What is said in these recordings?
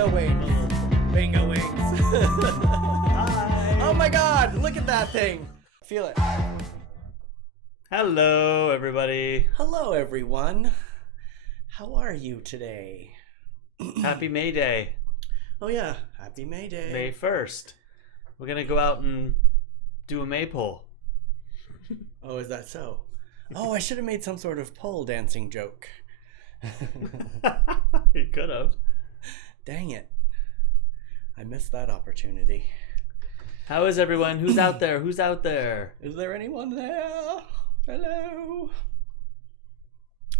Bingo wings. Bingo wings. Hi. Oh my god, look at that thing. Feel it. Hello, everybody. Hello, everyone. How are you today? Happy May Day. Oh yeah, happy May Day. May 1st. We're going to go out and do a maypole. Oh, is that so? Oh, I should have made some sort of pole dancing joke. You could have. Dang it. I missed that opportunity. How is everyone? Who's out there? Who's out there? Is there anyone there? Hello?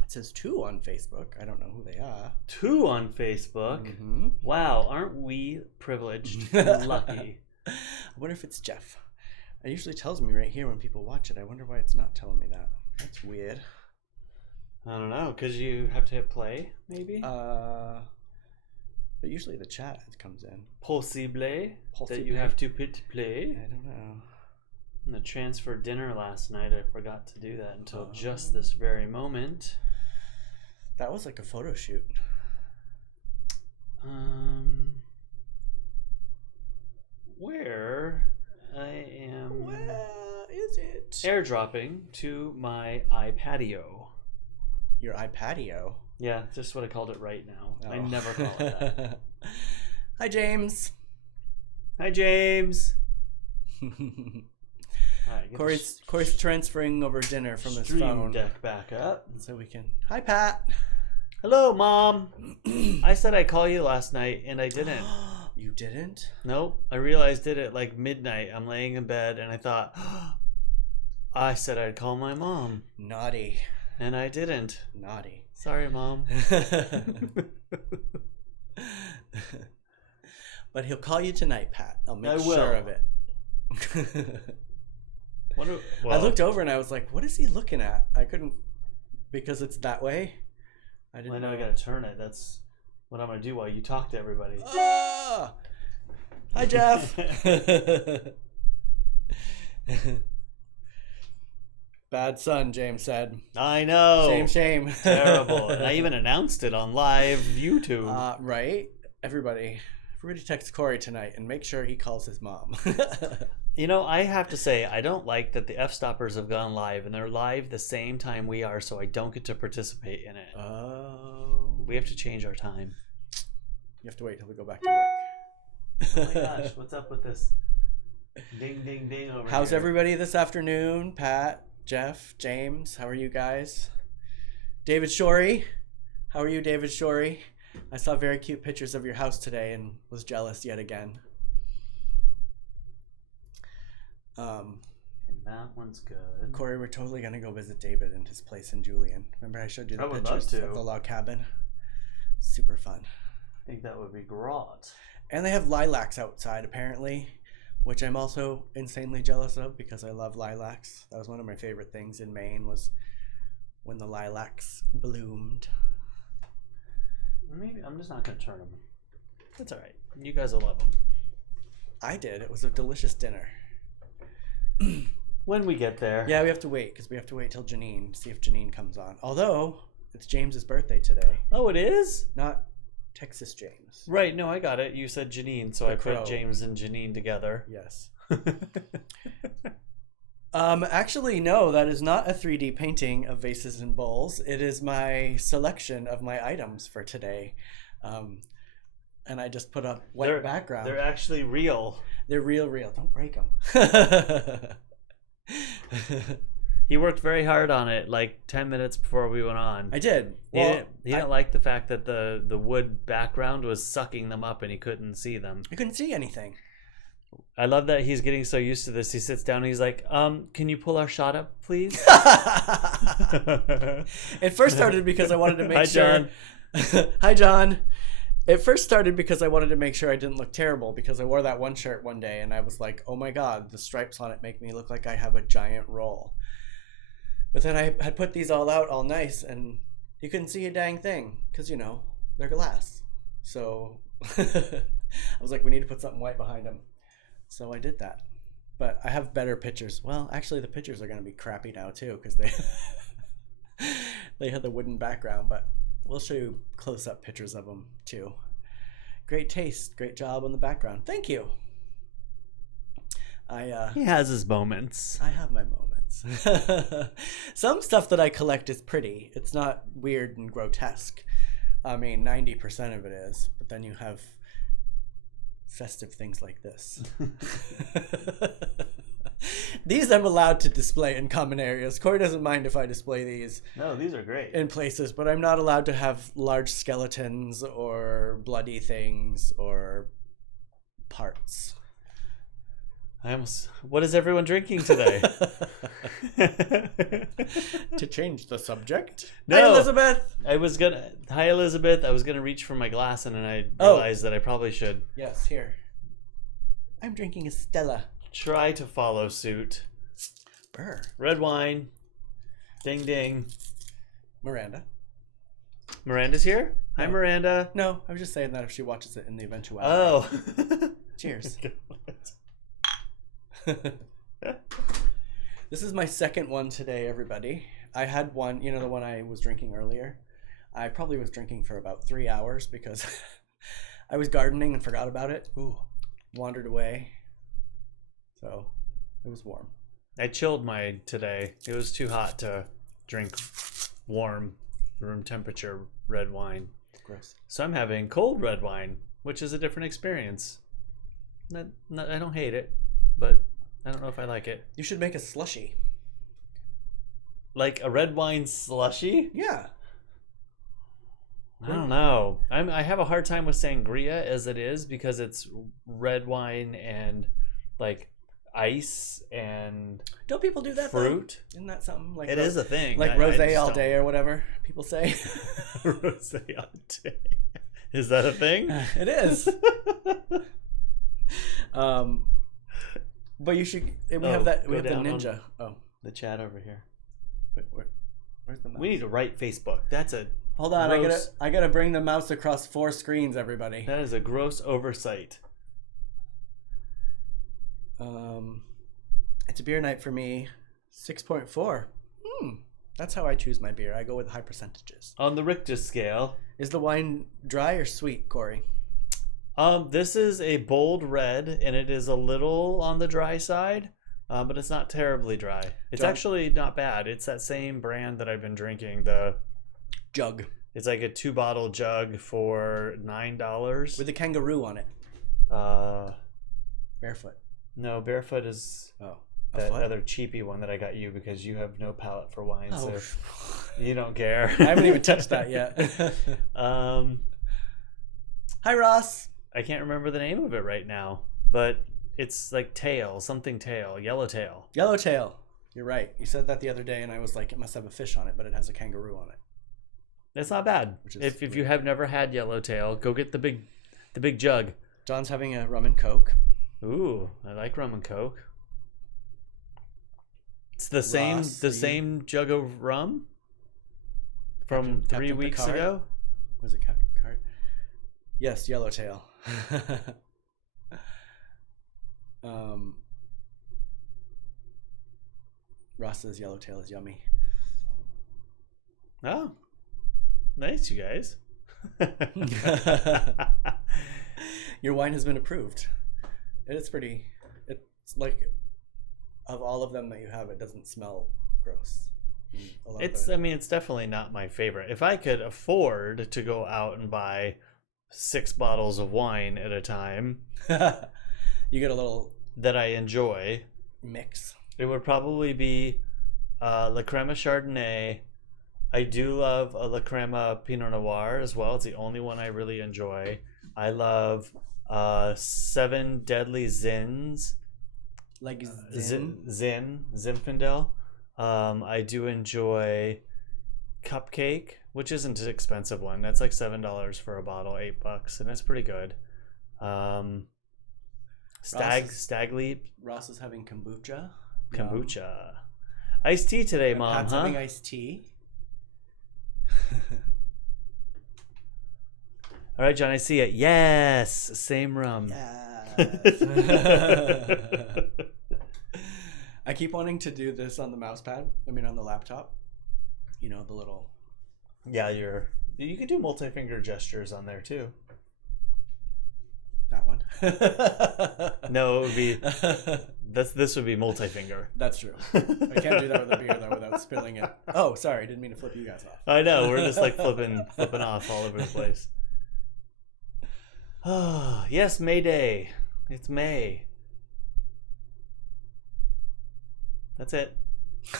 It says 2 on Facebook. I don't know who they are. 2 on Facebook. Mm-hmm. Wow, aren't we privileged and lucky? I wonder if it's Jeff. It usually tells me right here when people watch it. I wonder why it's not telling me that. That's weird. I don't know, because you have to hit play, maybe? But usually the chat comes in. Possible. Possible. That you have to hit play. I don't know. In the transfer dinner last night, I forgot to do that until just this very moment. That was like a photo shoot. Where I am Where is it? airdropping to my iPatio. Your iPatio? Yeah, just what I called it right now. Oh. I never call it that. Hi, James. Hi, James. Cory's transferring over dinner from his Stream phone. Deck back up. So we can... Hi, Pat. Hello, Mom. I said I'd call you last night, and I didn't. You didn't? Nope. I realized it at like midnight. I'm laying in bed, and I thought, I said I'd call my mom. Naughty. And I didn't. Naughty. Sorry, Mom. But he'll call you tonight, Pat. I'll make I sure will. of it. Well, I looked over and I was like, what is he looking at? I couldn't, because it's that way. I didn't I know know. I gotta turn it. That's what I'm gonna do while you talk to everybody. Ah! Hi, Jeff. Bad son, James said. I know. Shame. Terrible. And I even announced it on live YouTube. Right? Everybody text Cory tonight and make sure he calls his mom. You know, I have to say, I don't like that the F-stoppers have gone live, and they're live the same time we are, so I don't get to participate in it. Oh. We have to change our time. You have to wait till we go back to work. Oh my gosh, what's up with this? Ding, ding, ding over How's here. everybody this afternoon? Pat, Jeff, James, how are you guys? David Shorey, how are you, David Shorey? I saw very cute pictures of your house today and was jealous yet again. And that one's good. Cory, we're totally gonna go visit David and his place in Julian. Remember I showed you the I would pictures love to. of the log cabin? Super fun. I think that would be great. And they have lilacs outside apparently, which I'm also insanely jealous of because I love lilacs. That was one of my favorite things in Maine, was when the lilacs bloomed. Maybe I'm just not gonna turn them. That's all right. You guys will love them. I did. It was a delicious dinner. When we get there. Yeah, we have to wait because we have to wait till Janine, see if Janine comes on. Although it's James's birthday today, Oh, it is? not Texas James. Right, no, I got it. You said Janine, so The I crow. put James and Janine together. Yes. Actually, no, that is not a 3D painting of vases and bowls. It is my selection of my items for today. And I just put a white background. They're actually real. They're real. Don't break them. He worked very hard on it, like 10 minutes before we went on. I did. He didn't like the fact that the wood background was sucking them up and he couldn't see them. I couldn't see anything. I love that he's getting so used to this. He sits down and he's like, can you pull our shot up, please? It first started because I wanted to make Hi, sure. John. Hi, John. It first started because I wanted to make sure I didn't look terrible because I wore that one shirt one day and I was like, oh my God, the stripes on it make me look like I have a giant roll. But then I had put these all out all nice and you couldn't see a dang thing because, you know, they're glass. So I was like, we need to put something white behind them. So I did that. But I have better pictures. Well, actually the pictures are going to be crappy now too because they had the wooden background, but we'll show you close-up pictures of them too. Great taste. Great job on the background. Thank you. He has his moments. I have my moments. Some stuff that I collect is pretty. It's not weird and grotesque. I mean, 90% of it is. But then you have festive things like this. These I'm allowed to display in common areas. Cory doesn't mind if I display these. No, these are great. In places, but I'm not allowed to have large skeletons or bloody things or parts. What is everyone drinking today? To change the subject. No. Hi, Elizabeth. Hi, Elizabeth. I was gonna reach for my glass and then I realized that I probably should. Yes, here. I'm drinking a Stella. Try to follow suit. Brr. Red wine. Ding ding. Miranda. Miranda's here? Hi, No. Miranda. No, I was just saying that if she watches it in the eventuality. Oh. Cheers. This is my second one today, everybody. I had one, the one I was drinking earlier. I probably was drinking for about 3 hours because I was gardening and forgot about it. Ooh, wandered away. So it was warm. I chilled mine today. It was too hot to drink warm, room temperature red wine. Gross. So I'm having cold red wine, which is a different experience. I don't hate it, but I don't know if I like it. You should make a slushie. Like a red wine slushy? Yeah. I don't know. I have a hard time with sangria as it is because it's red wine and like ice and Don't people do that? fruit. Though? Isn't that something like It is a thing. like rosé all day or whatever people say? Rosé all day. Is that a thing? It is. But you should. We have that. We have the ninja. Oh, the chat over here. wait, where's the mouse? We need to write Facebook. That's a Hold on. gross, I gotta bring the mouse across 4 screens, everybody. That is a gross oversight. It's a beer night for me. 6.4. That's how I choose my beer. I go with high percentages. On the Richter scale. Is the wine dry or sweet, Cory? This is a bold red, and it is a little on the dry side, but it's not terribly dry. It's actually not bad. It's that same brand that I've been drinking. The jug. It's like a 2-bottle jug for $9 with a kangaroo on it. Barefoot. No, Barefoot is that other cheapy one that I got you because you have no palate for wine, so you don't care. I haven't even touched that yet. Hi, Ross. I can't remember the name of it right now, but it's like yellowtail. Yellowtail. You're right. You said that the other day, and I was like, it must have a fish on it, but it has a kangaroo on it. That's not bad. If you have never had yellowtail, go get the big jug. John's having a rum and coke. Ooh, I like rum and coke. It's the same jug of rum from Captain 3 weeks Picard? ago. Was it Captain Picard? Yes, Yellowtail. Ross says Yellowtail is yummy. Oh, nice, you guys. Your wine has been approved. It's pretty. It's like, of all of them that you have, it doesn't smell gross. It's definitely not my favorite. If I could afford to go out and buy 6 bottles of wine at a time, you get a little that I enjoy mix. It would probably be La Crema Chardonnay. I do love a La Crema Pinot Noir as well. It's the only one I really enjoy. I love 7 Deadly Zins. Like Zin? Zinfandel. I do enjoy Cupcake, which isn't an expensive one. That's like $7 for a bottle, $8, and that's pretty good. Stag Leap. Ross is having kombucha. Kombucha. Iced tea today, Mom, Pat's having iced tea. All right, John, I see it. Yes, same rum. Yes. I keep wanting to do this on the mouse pad. On the laptop. The little. Yeah, you can do multi-finger gestures on there too. That one. No, it would be this would be multi-finger. That's true. I can't do that with a beer though without spilling it. Oh, sorry, didn't mean to flip you guys off. I know, we're just like flipping off all over the place. Oh, yes, May Day. It's May. That's it.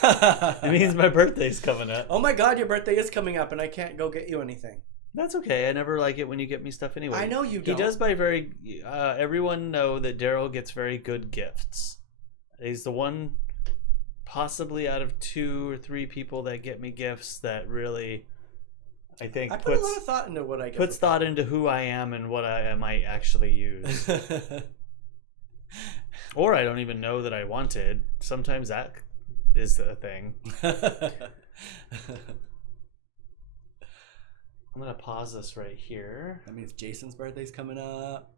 It means my birthday's coming up. Oh my God, your birthday is coming up, and I can't go get you anything. That's okay. I never like it when you get me stuff anyway. I know you don't. He does buy very. Everyone know that Derrol gets very good gifts. He's the one, possibly out of 2 or 3 people that get me gifts that really, I think, I put a lot of thought into what I get. Puts thought into who I am and what I might actually use. Or I don't even know that I wanted. Sometimes that is a thing. I'm gonna pause this right here. That means Jason's birthday's coming up.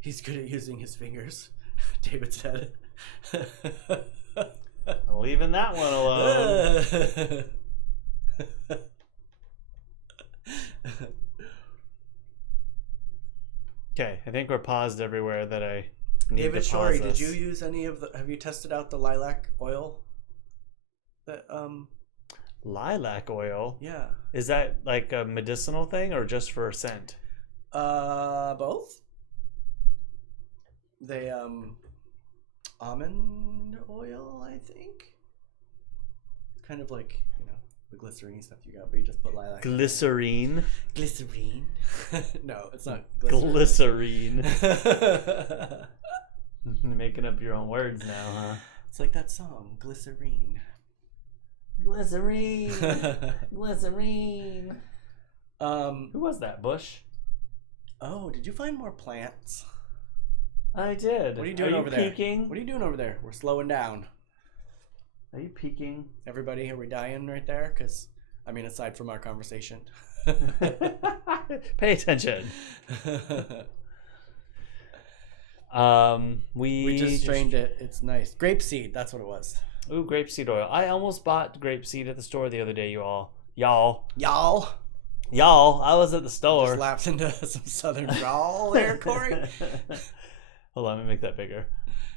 He's good at using his fingers. David said. I'm leaving that one alone. Okay, I think we're paused everywhere that I need David to pause Cory, us. did you use any of the? Have you tested out the lilac oil? That Lilac oil? Yeah. Is that like a medicinal thing or just for scent? Both. They almond oil, I think. It's kind of like, you know, the glycerine stuff you got, but you just put lilac. Glycerine? Glycerine? No, it's not Glycerine. Making up your own words now, huh? It's like that song, Glycerine. Glycerine. Glycerine. Who was that? Bush? Oh, did you find more plants? I did. What are you doing over there? Peeking? What are you doing over there? We're slowing down. Are you peeking? Everybody, are we dying right there? Because, I mean, aside from our conversation. Pay attention. We just strained it. It's nice. Grapeseed, that's what it was. Ooh, grapeseed oil. I almost bought grapeseed at the store the other day, y'all. Y'all, I was at the store. just lapsed into some southern drawl there, Cory. Hold on, let me make that bigger.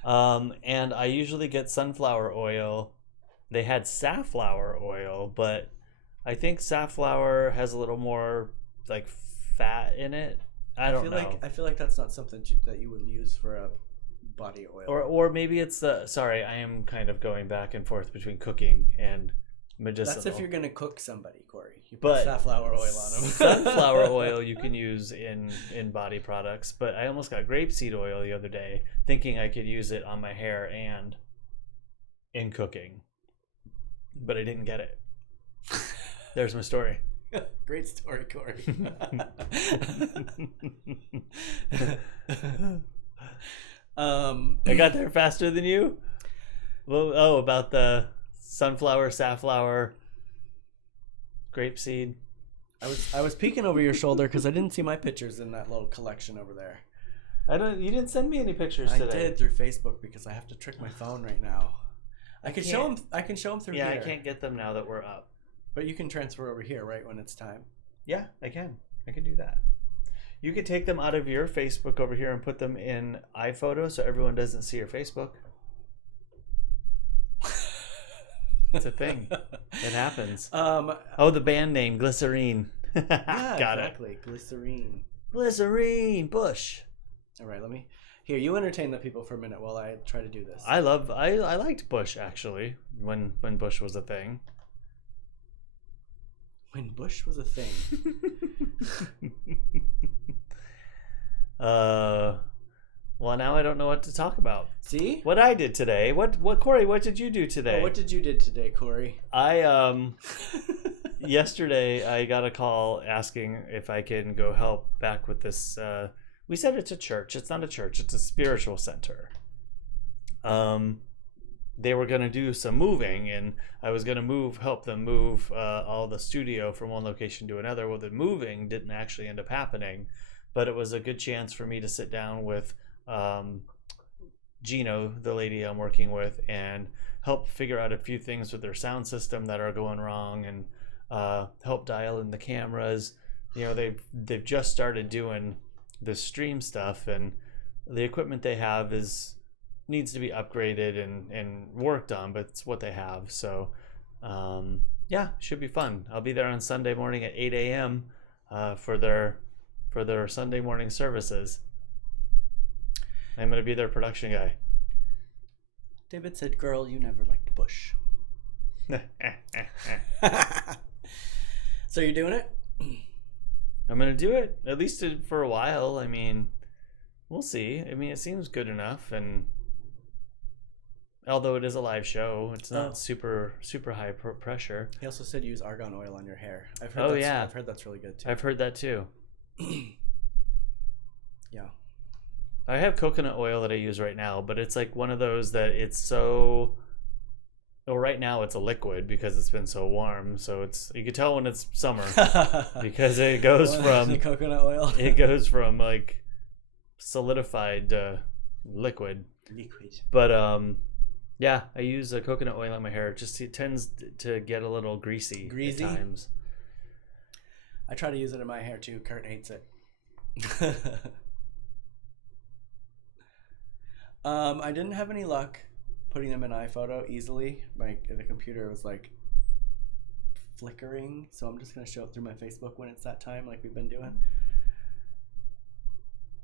And I usually get sunflower oil. They had safflower oil, but I think safflower has a little more like fat in it. I don't know. I feel like that's not something that you would use for a body oil. Or maybe it's the. Sorry, I am kind of going back and forth between cooking and medicinal. That's if you're gonna cook somebody, Cory. You put But safflower oil on them. Sunflower oil you can use in body products, but I almost got grapeseed oil the other day, thinking I could use it on my hair and in cooking, but I didn't get it. There's my story. Great story, Cory. I got there faster than you. Well, oh, about the sunflower, safflower, grapeseed. I was peeking over your shoulder because I didn't see my pictures in that little collection over there. You didn't send me any pictures I today. did through Facebook because I have to trick my phone right now. I can show them through here. Yeah, I can't get them now that we're up. But you can transfer over here, right, when it's time. Yeah, I can do that. You could take them out of your Facebook over here and put them in iPhoto so everyone doesn't see your Facebook. It's a thing. It happens. Oh, the band name, Glycerine. Yeah, Got exactly. It. Glycerine. Glycerine, Bush. All right, here, you entertain the people for a minute while I try to do this. I liked Bush, actually, when Bush was a thing. When Bush was a thing. Well, now I don't know what to talk about. See? What I did today. What Cory, what did you do today? Oh, what did you do today, Cory? Yesterday I got a call asking if I can go help back with this we said it's a church. It's not a church, it's a spiritual center. They were going to do some moving, and I was going to help them move all the studio from one location to another. Well, the moving didn't actually end up happening, but it was a good chance for me to sit down with Gino, the lady I'm working with, and help figure out a few things with their sound system that are going wrong, and help dial in the cameras. You know, they've just started doing this stream stuff, and the equipment they have needs to be upgraded and worked on, but it's what they have. So yeah, should be fun. I'll be there on Sunday morning at 8 a.m. For their Sunday morning services. I'm going to be their production guy. David said, "Girl, you never liked Bush." So you're doing it? I'm going to do it, at least for a while. I mean, we'll see. I mean, it seems good enough, and although it is a live show, it's not super high pressure. He also said use argan oil on your hair. I've heard that's really good too. I've heard that too. Yeah. I have coconut oil that I use right now, but it's like one of those that it's so... Well, right now it's a liquid because it's been so warm, so you can tell when it's summer because it goes from the coconut oil. It goes from like solidified liquid. But yeah, I use a coconut oil on my hair. It tends to get a little greasy at times. I try to use it in my hair too. Kurt hates it. I didn't have any luck putting them in iPhoto easily. The computer was like flickering, so I'm just gonna show it through my Facebook when it's that time, like we've been doing.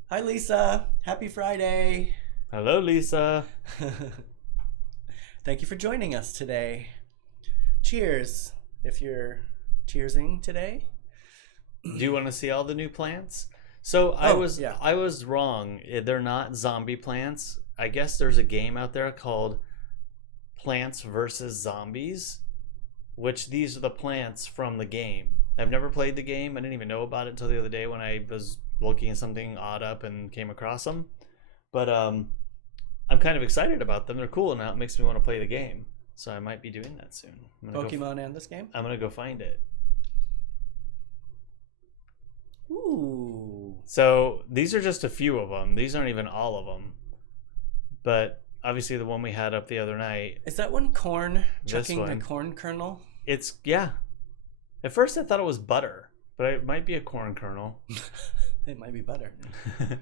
Hi Lisa, happy Friday. Hello Lisa. Thank you for joining us today. Cheers if you're cheersing today. Do you want to see all the new plants? So I was wrong. They're not zombie plants. I guess there's a game out there called Plants vs. Zombies, which these are the plants from the game. I've never played the game. I didn't even know about it until the other day when I was looking something odd up and came across them. But I'm kind of excited about them. They're cool now. It makes me want to play the game. So I might be doing that soon. Pokemon and this game? I'm going to go find it. Ooh. So these are just a few of them. These aren't even all of them. But obviously the one we had up the other night. Is that one corn? Chucking the corn kernel? It's, yeah. At first I thought it was butter, but it might be a corn kernel. It might be butter. And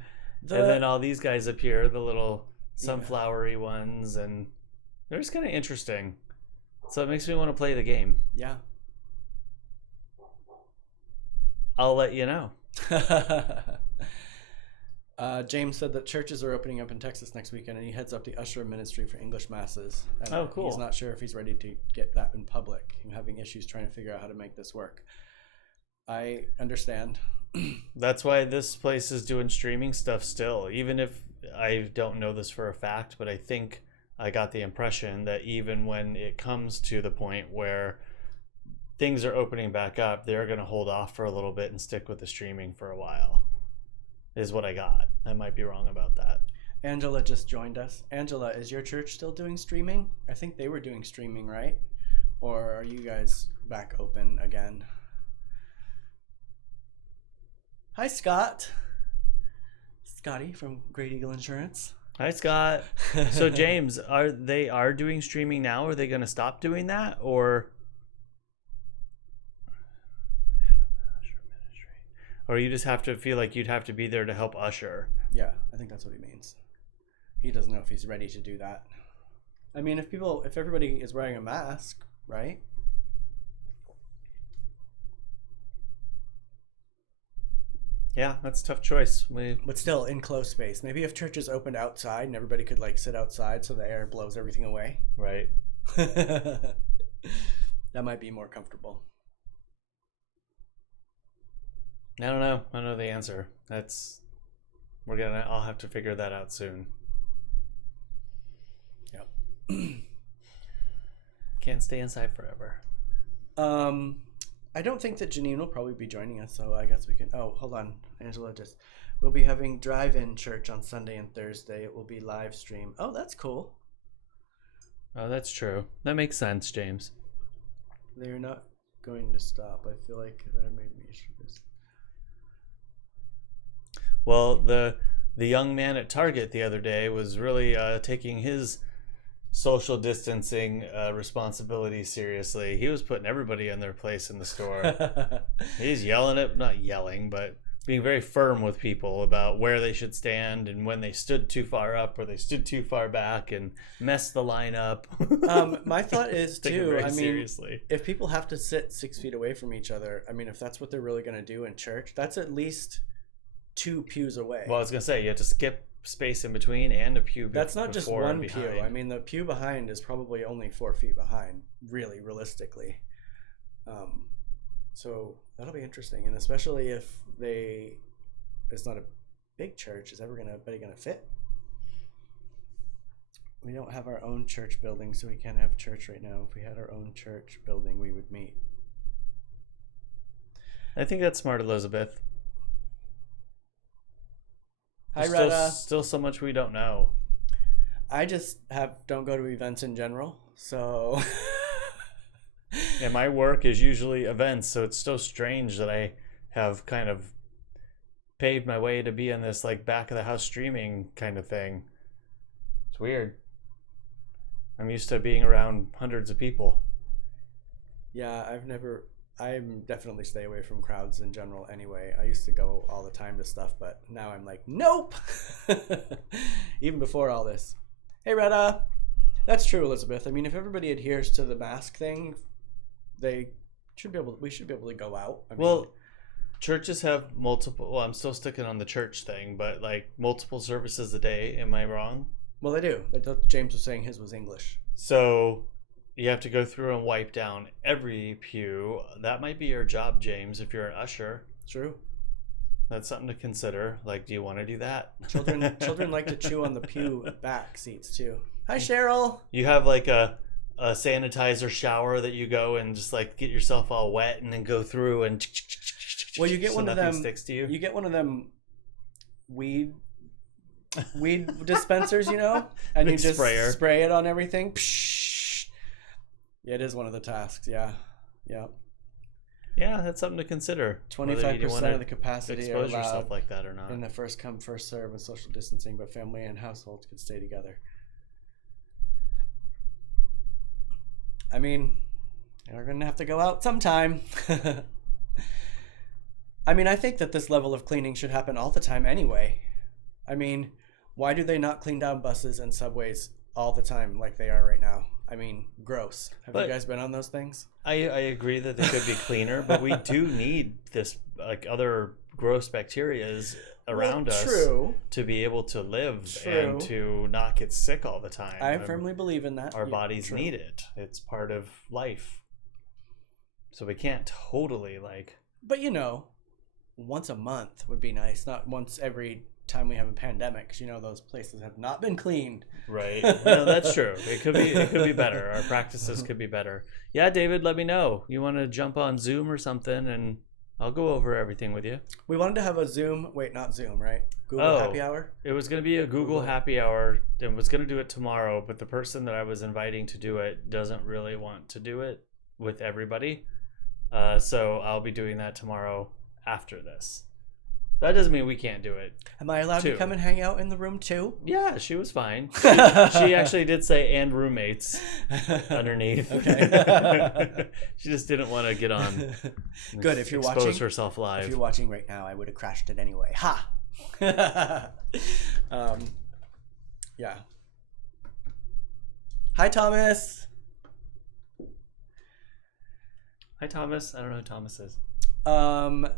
then all these guys appear, the little sunflowery ones, and they're just kind of interesting. So it makes me want to play the game. Yeah. I'll let you know. James said that churches are opening up in Texas next weekend, and he heads up the usher ministry for English masses. And oh, cool. He's not sure if he's ready to get that in public. I'm having issues trying to figure out how to make this work. I understand. That's why this place is doing streaming stuff still, even if I don't know this for a fact, but I think I got the impression that even when it comes to the point where things are opening back up, they're going to hold off for a little bit and stick with the streaming for a while, is what I got. I might be wrong about that. Angela just joined us. Angela, is your church still doing streaming? I think they were doing streaming, right? Or are you guys back open again? Hi, Scott. Scotty from Great Eagle Insurance. Hi, Scott. So, James, are they doing streaming now? Are they going to stop doing that, or you just have to feel like you'd have to be there to help usher? Yeah, I think that's what he means. He doesn't know if he's ready to do that. I mean, if everybody is wearing a mask, right? Yeah, that's a tough choice. But still, in closed space. Maybe if churches opened outside and everybody could like sit outside so the air blows everything away. Right. That might be more comfortable. I don't know. I don't know the answer. I'll have to figure that out soon. Yep. Can't stay inside forever. I don't think that Janine will probably be joining us, so I guess we can. Oh, hold on, Angela. We'll be having drive-in church on Sunday and Thursday. It will be live stream. Oh, that's cool. Oh, that's true. That makes sense, James. They're not going to stop. I feel like there may be issues. Well, the young man at Target the other day was really taking his social distancing responsibility seriously. He was putting everybody in their place in the store. He's not yelling, but being very firm with people about where they should stand and when they stood too far up or they stood too far back and messed the line up. My thought is Take it too, very I mean, seriously. if people have to sit 6 feet away from each other, I mean, if that's what they're really going to do in church, that's at least 2 pews away. Well, I was gonna say you have to skip space in between and a pew. That's not just before and one pew. behind. I mean, the pew behind is probably only 4 feet behind, really, realistically. So that'll be interesting, and especially if it's not a big church, is everybody gonna fit? We don't have our own church building, so we can't have church right now. If we had our own church building, we would meet. I think that's smart, Elizabeth. Hi, There's Retta. still so much we don't know. I just don't go to events in general, so. And my work is usually events, so it's so strange that I have kind of paved my way to be in this like back of the house streaming kind of thing. It's weird. I'm used to being around hundreds of people. Yeah, I'm definitely stay away from crowds in general anyway. I used to go all the time to stuff, but now I'm like, nope. Even before all this. Hey, Retta. That's true, Elizabeth. I mean, if everybody adheres to the mask thing, we should be able to go out. I mean, Well, churches have multiple, well, I'm still sticking on the church thing, but like multiple services a day. Am I wrong? well, they do. James was saying his was English. So you have to go through and wipe down every pew. That might be your job, James, if you're an usher. True. That's something to consider. Like, do you want to do that? Children like to chew on the pew back seats too. Hi, Cheryl. You have like a sanitizer shower that you go and just like get yourself all wet and then go through and Well, you get so one of nothing them. sticks to you. You get one of them weed dispensers, you know, and you Big just sprayer. spray it on everything. Yeah, it is one of the tasks. Yeah. Yeah, that's something to consider. 25% of the capacity are expose yourself allowed like that or not. in the first come first serve with social distancing, but family and households can stay together. I mean, you're gonna have to go out sometime. I mean, I think that this level of cleaning should happen all the time anyway. I mean, why do they not clean down buses and subways all the time like they are right now? I mean, gross. Have you guys been on those things? I agree that they could be cleaner, but we do need this like other gross bacterias around us to be able to live and to not get sick all the time. I firmly believe in that. Our bodies need it. It's part of life. So we can't totally like... But you know, once a month would be nice, not once every time we have a pandemic, because you know those places have not been cleaned. Right. No, that's true. It could be better. Our practices could be better. Yeah, David, let me know. You want to jump on Zoom or something and I'll go over everything with you. We wanted to have a Zoom, not Zoom, right? Google Happy Hour? It was going to be a Google Happy Hour and was going to do it tomorrow, but the person that I was inviting to do it doesn't really want to do it with everybody. So I'll be doing that tomorrow after this. That doesn't mean we can't do it. Am I allowed to come and hang out in the room too? Yeah, she was fine. She actually did say "and roommates" underneath. Okay. She just didn't want to get on. Good. If you're expose watching herself live. If you're watching right now, I would have crashed it anyway. Ha. Yeah. Hi, Thomas. Hi, Thomas. I don't know who Thomas is.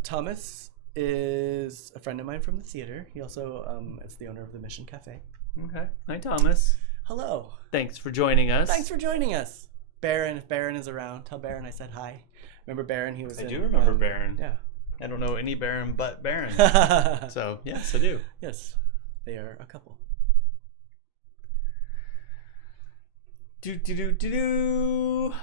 Thomas is a friend of mine from the theater. He also is the owner of the Mission Cafe. Okay. Hi, Thomas. Hello. Thanks for joining us. Thanks for joining us. Baron, if Baron is around, tell Baron I said hi. Remember Baron? He was I do remember Baron. Yeah. I don't know any Baron but Baron. So, yes, I do. Yes. They are a couple. Do.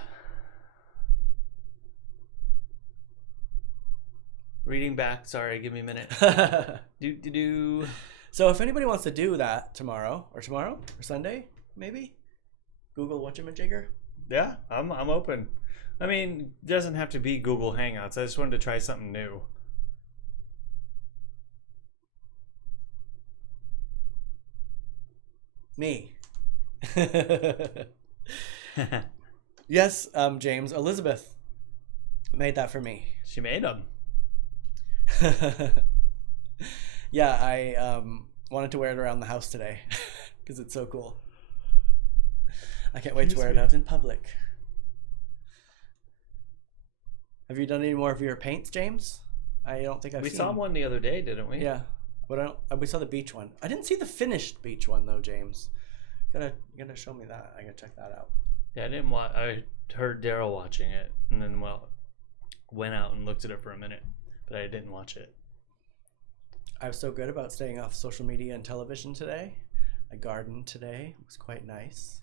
Reading back. Sorry, give me a minute. Do. So if anybody wants to do that tomorrow or Sunday, maybe Google whatchamajigger. Yeah, I'm open. I mean, it doesn't have to be Google Hangouts. I just wanted to try something new. Me. Yes, James. Elizabeth made that for me. She made them. Yeah, I wanted to wear it around the house today because it's so cool. I can't wait to wear it out in public. Have you done any more of your paints, James? I don't think I've We seen. saw one the other day, didn't we? Yeah, but I don't. We saw the beach one. I didn't see the finished beach one though, James. You gotta show me that. I gotta check that out. Yeah, I didn't watch. I heard Derrol watching it, and then went out and looked at it for a minute, but I didn't watch it. I was so good about staying off social media and television today. I gardened today. It was quite nice.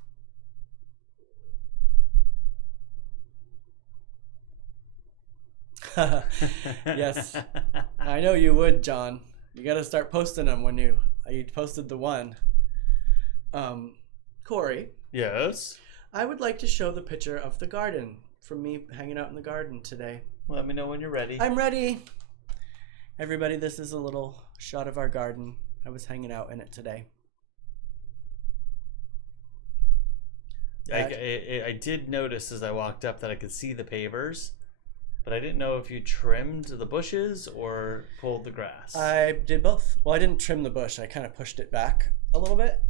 Yes, I know you would, John. You got to start posting them when you posted the one. Cory. Yes. I would like to show the picture of the garden from me hanging out in the garden today. Let me know when you're ready. I'm ready. Everybody, this is a little shot of our garden. I was hanging out in it today. I did notice as I walked up that I could see the pavers, but I didn't know if you trimmed the bushes or pulled the grass. I did both. Well, I didn't trim the bush. I kind of pushed it back a little bit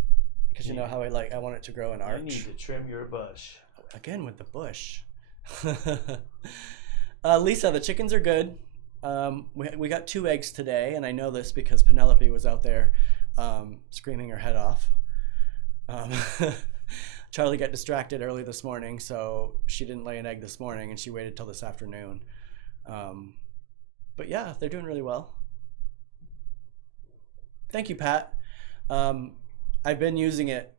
because you know how I want it to grow an arch. You need to trim your bush. Again with the bush. Lisa, the chickens are good. We got 2 eggs today, and I know this because Penelope was out there screaming her head off. Charlie got distracted early this morning, so she didn't lay an egg this morning, and she waited till this afternoon. But yeah, they're doing really well. Thank you, Pat. I've been using it,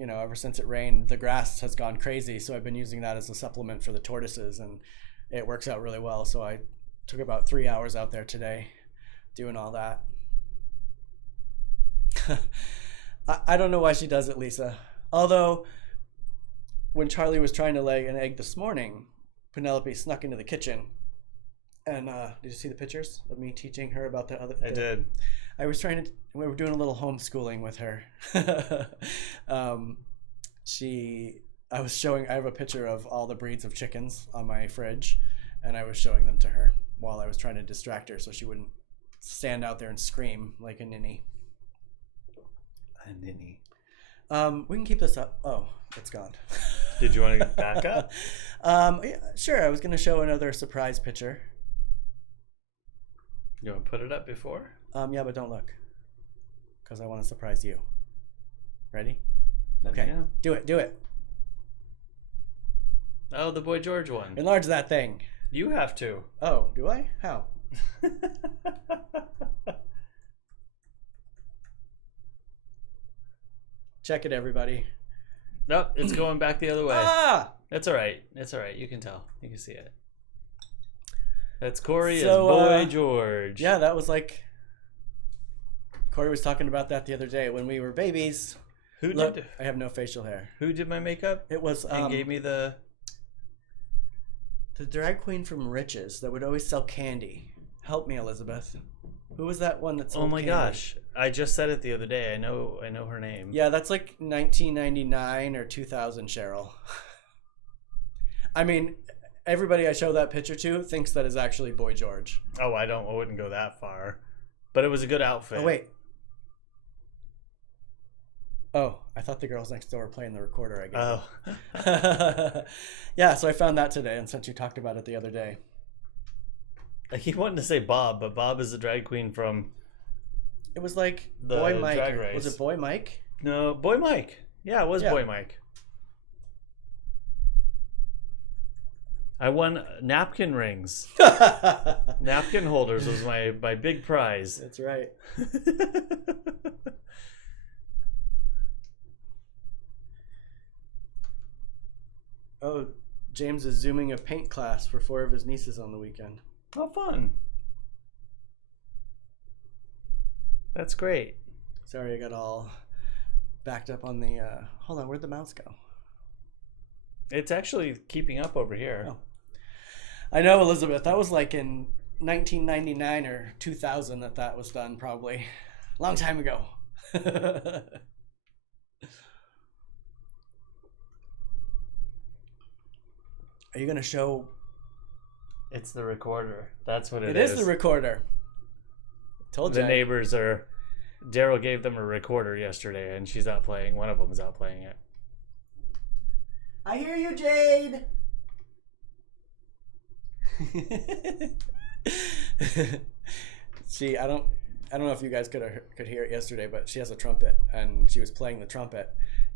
ever since it rained. The grass has gone crazy, so I've been using that as a supplement for the tortoises, and it works out really well. So I took about 3 hours out there today doing all that. I don't know why she does it, Lisa. Although, when Charlie was trying to lay an egg this morning, Penelope snuck into the kitchen. And did you see the pictures of me teaching her about the other? I did. We were doing a little homeschooling with her. I have a picture of all the breeds of chickens on my fridge, and I was showing them to her while I was trying to distract her so she wouldn't stand out there and scream like a ninny. A ninny. We can keep this up. Oh, it's gone. Did you want to get back up? Yeah, sure. I was going to show another surprise picture. You want to put it up before? Yeah, but don't look, because I want to surprise you. Ready? Let me Okay. know. Do it. Oh, the Boy George one. Enlarge that thing. You have to. Oh, do I? How? Check it, everybody. Nope, it's going back the other way. Ah! It's all right. It's all right. You can tell. You can see it. That's Cory as So, Boy George. Yeah, that was like... Cory was talking about that the other day when we were babies. Who Look, did? I have no facial hair. Who did my makeup? It was And gave me the drag queen from Riches that would always sell candy. Help me, Elizabeth. Who was that one that sold Oh my candy? gosh! I just said it the other day. I know her name. Yeah, that's like 1999 or 2000, Cheryl. I mean, everybody I show that picture to thinks that is actually Boy George. Oh, I wouldn't go that far, but it was a good outfit. Oh wait. Oh, I thought the girls next door were playing the recorder again. Oh. Yeah, so I found that today, and since you talked about it the other day. I keep wanting to say Bob, but Bob is the drag queen from It was like the Boy Mike. Drag Race. Was it Boy Mike? No, Boy Mike. Yeah, it was Yeah. Boy Mike. I won napkin rings. Napkin holders was my big prize. That's right. Oh, James is zooming a paint class for 4 of his nieces on the weekend. How fun. That's great. Sorry, I got all backed up on the... Hold on, where'd the mouse go? It's actually keeping up over here. Oh. I know, Elizabeth. That was like in 1999 or 2000 that was done, probably. Long time ago. Are you going to show... It's the recorder. That's what It is the recorder. Told the you. neighbors are. Derrol gave them a recorder yesterday, and she's out playing. One of them is out playing it. I hear you, Jade. I don't know if you guys could hear it yesterday, but she has a trumpet, and she was playing the trumpet,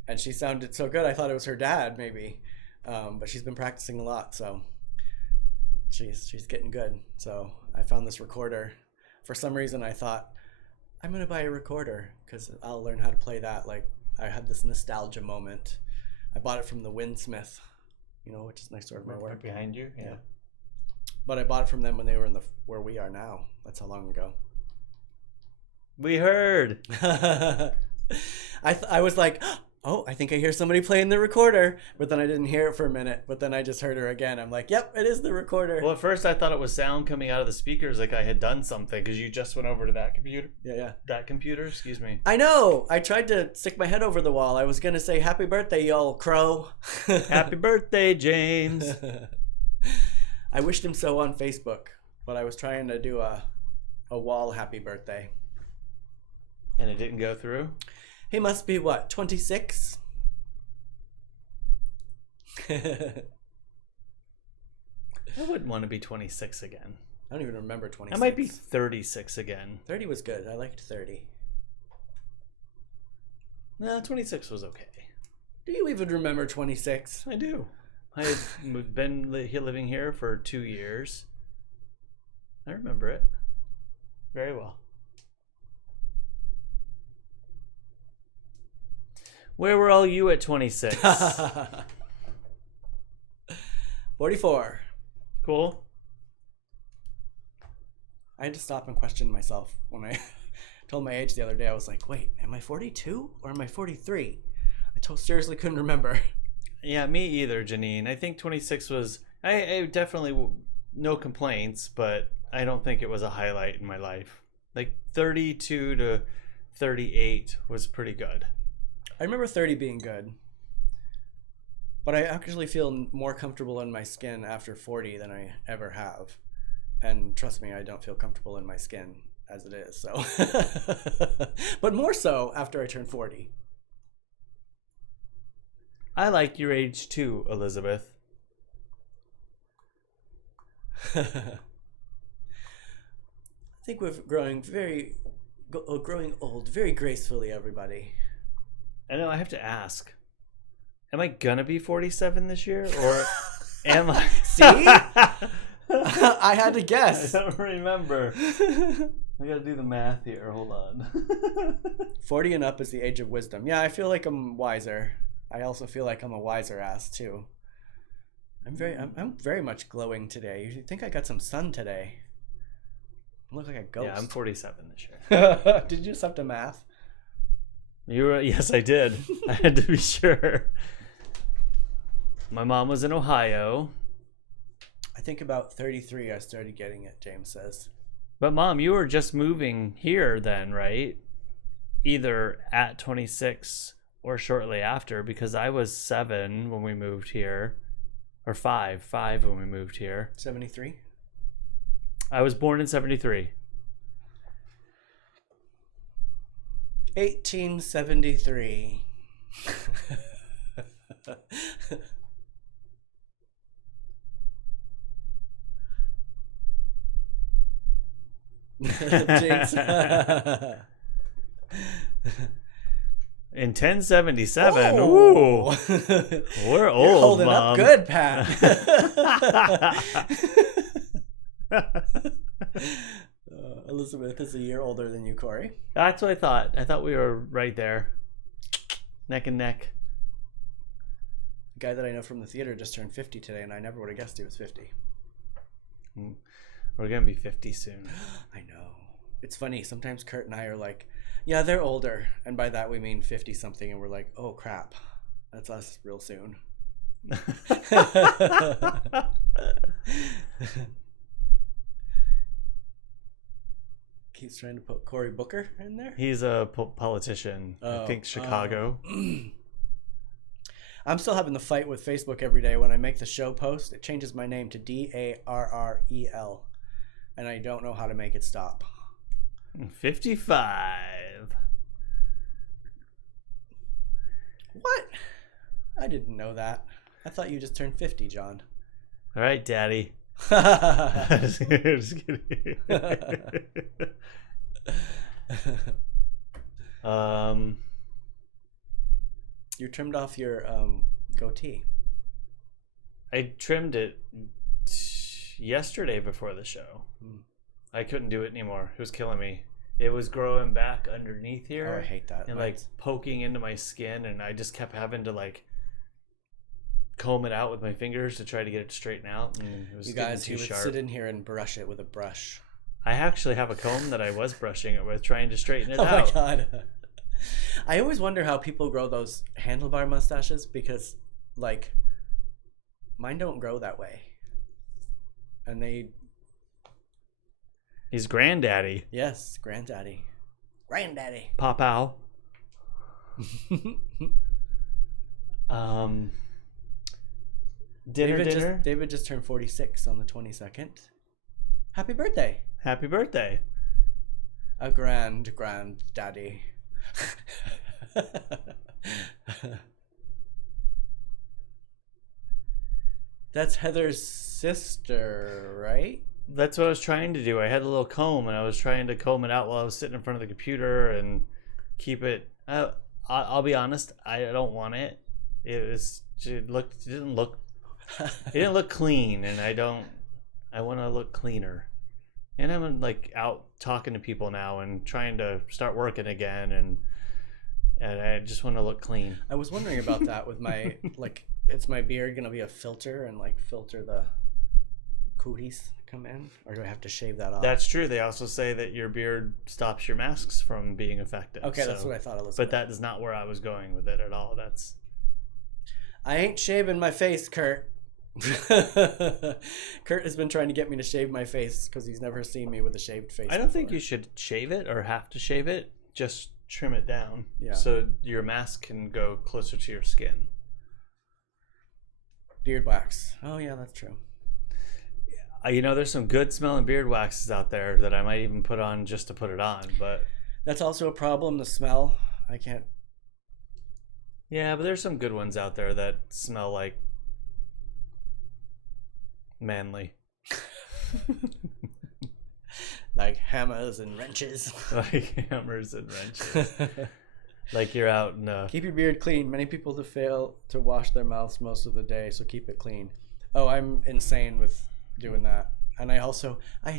and she sounded so good. I thought it was her dad, maybe, but she's been practicing a lot, so she's getting good. So I found this recorder. For some reason, I thought I'm gonna buy a recorder because I'll learn how to play that. Like, I had this nostalgia moment. I bought it from the Windsmith, which is next door to my work. Right behind you, yeah. But I bought it from them when they were where we are now. That's how long ago. We heard. I was like, oh, I think I hear somebody playing the recorder. But then I didn't hear it for a minute. But then I just heard her again. I'm like, yep, it is the recorder. Well, at first I thought it was sound coming out of the speakers, like I had done something, because you just went over to that computer. Yeah. That computer, excuse me. I know. I tried to stick my head over the wall. I was going to say, happy birthday, you old crow. Happy birthday, James. I wished him so on Facebook, but I was trying to do a wall happy birthday. And it didn't go through? He must be, 26? I wouldn't want to be 26 again. I don't even remember 26. I might be 36 again. 30 was good. I liked 30. No, 26 was okay. Do you even remember 26? I do. I had been living here for 2 years. I remember it very well. Where were all you at 26? 44. Cool. I had to stop and question myself when I told my age the other day. I was like, wait, am I 42 or am I 43? I seriously couldn't remember. Yeah, me either, Janine. I think 26 was... I definitely... No complaints, but I don't think it was a highlight in my life. Like 32 to 38 was pretty good. I remember 30 being good. But I actually feel more comfortable in my skin after 40 than I ever have. And trust me, I don't feel comfortable in my skin as it is. So, but more so after I turn 40. I like your age too, Elizabeth. I think we're growing old very gracefully, everybody. I know, I have to ask. Am I gonna be 47 this year? Or am I... See? I had to guess. I don't remember. I gotta do the math here. Hold on. 40 and up is the age of wisdom. Yeah, I feel like I'm wiser. I also feel like I'm a wiser ass too. I'm very much glowing today. You think I got some sun today? I look like a ghost. Yeah, I'm 47 this year. Did you just have to math? You were... Yes, I did. I had to be sure. My mom was in Ohio. I think about 33 I started getting it, James says. But Mom, you were just moving here then, right? Either at 26 or shortly after, because I was 7 when we moved here. Or 5 when we moved here. 73? I was born in 73. 1873. Jinx. In 1077. Oh. Ooh. We're old, You're holding Mom. up good, Pat. Elizabeth is a year older than you, Cory. That's what I thought. I thought we were right there. Neck and neck. The guy that I know from the theater just turned 50 today, and I never would have guessed he was 50. We're going to be 50 soon. I know. It's funny. Sometimes Kurt and I are like, yeah, they're older. And by that we mean 50 something. And we're like, oh, crap. That's us real soon. Keeps trying to put Cory Booker in there. He's a politician. I think Chicago. I'm still having the fight with Facebook every day. When I make the show post, it changes my name to Darrel. And I don't know how to make it stop. 55. What? I didn't know that. I thought you just turned 50, John. All right, Daddy. Just kidding. You trimmed off your goatee. I trimmed it yesterday before the show. I couldn't do it anymore. It was killing me. It was growing back underneath here. Oh, I hate that. And like poking into my skin, and I just kept having to like comb it out with my fingers to try to get it to straighten out. And it was you guys, too you would sharp. sit in here and brush it with a brush. I actually have a comb that I was brushing it with, trying to straighten it out. Oh my god. I always wonder how people grow those handlebar mustaches, because like mine don't grow that way. And they... He's granddaddy. Yes, granddaddy. Granddaddy. Pop-ow. Dinner. David just turned 46 on the 22nd. Happy birthday. Happy birthday. A grand daddy. That's Heather's sister, right? That's what I was trying to do. I had a little comb, and I was trying to comb it out while I was sitting in front of the computer and keep it. I'll be honest, I don't want it. It didn't look clean, and I want to look cleaner. And I'm like out talking to people now and trying to start working again, and I just want to look clean. I was wondering about that with my like, is my beard gonna be a filter and like filter the cooties come in, or do I have to shave that off? That's true. They also say that your beard stops your masks from being effective. Okay, that's what I thought it was. But that is not where I was going with it at all. I ain't shaving my face, Kurt. Kurt has been trying to get me to shave my face because he's never seen me with a shaved face. I don't think you should shave it or have to shave it. Just trim it down, so your mask can go closer to your skin. Beard wax. Oh yeah, that's true. There's some good smelling beard waxes out there that I might even put on just to put it on, but that's also a problem, the smell. I can't. Yeah, but there's some good ones out there that smell like manly. Like hammers and wrenches. Like hammers and wrenches. Like you're out in Keep your beard clean. Many people fail to wash their mouths most of the day, so keep it clean. Oh, I'm insane with doing that. And I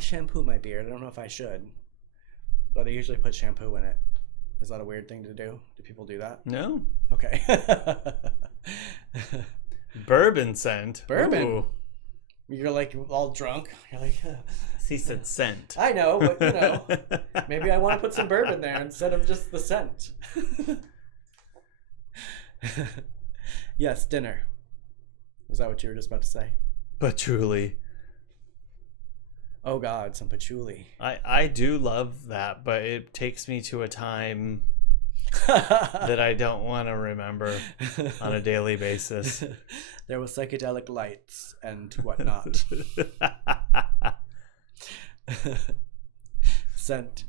shampoo my beard. I don't know if I should, but I usually put shampoo in it. Is that a weird thing to do? Do people do that? No. Okay. Bourbon scent. Bourbon. Ooh. You're like all drunk. You're like, he said scent. I know, but maybe I want to put some bourbon there instead of just the scent. Yes, dinner. Was that what you were just about to say? Patchouli. Oh God, some patchouli. I do love that, but it takes me to a time that I don't want to remember on a daily basis. There was psychedelic lights and whatnot. Scent.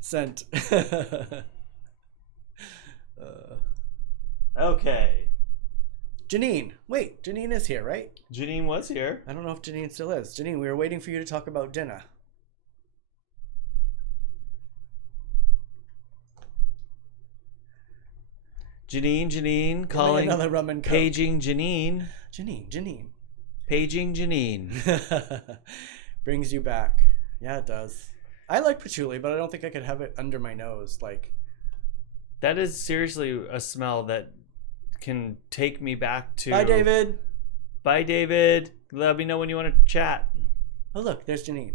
Okay. Janine. Wait, Janine is here, right? Janine was here. I don't know if Janine still is. Janine, we were waiting for you to talk about dinner. Janine, calling. Another rum and coke. Paging Janine. Janine. Paging Janine. Brings you back. Yeah, it does. I like patchouli, but I don't think I could have it under my nose. Like, that is seriously a smell that can take me back to... Bye, David. Bye, David. Let me know when you want to chat. Oh, look, there's Janine.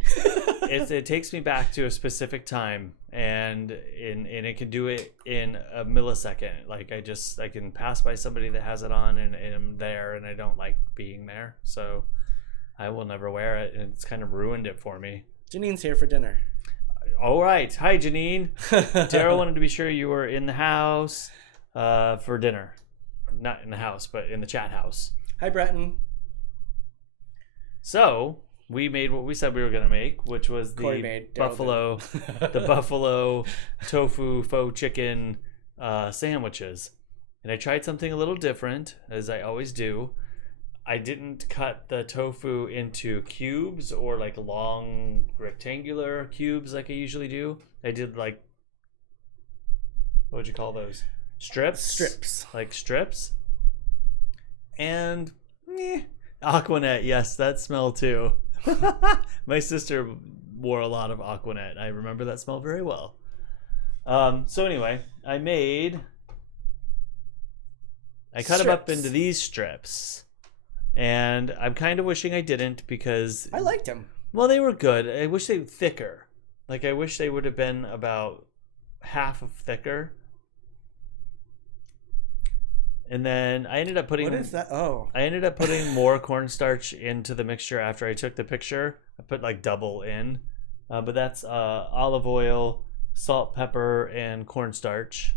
It takes me back to a specific time, and it can do it in a millisecond. Like, I can pass by somebody that has it on, and I'm there, and I don't like being there, so I will never wear it, and it's kind of ruined it for me. Janine's here for dinner. All right. Hi, Janine. Derrol wanted to be sure you were in the house for dinner. Not in the house, but in the chat house. Hi, Breton. So, we made what we said we were gonna make, which was the Cory made, Derrol buffalo, didn't. the buffalo tofu faux chicken sandwiches. And I tried something a little different, as I always do. I didn't cut the tofu into cubes or like long rectangular cubes like I usually do. I did like, what would you call those? Strips. Like strips. And Aquanet, yes, that smell too. My sister wore a lot of Aquanet. I remember that smell very well. So anyway, I cut them up into these strips. And I'm kind of wishing I didn't because I liked them. Well, they were good. I wish they were thicker. Like I wish they would have been about half of thicker. And then I ended up putting. What is that? Oh. I ended up putting more cornstarch into the mixture after I took the picture. I put like double in, but that's olive oil, salt, pepper, and cornstarch.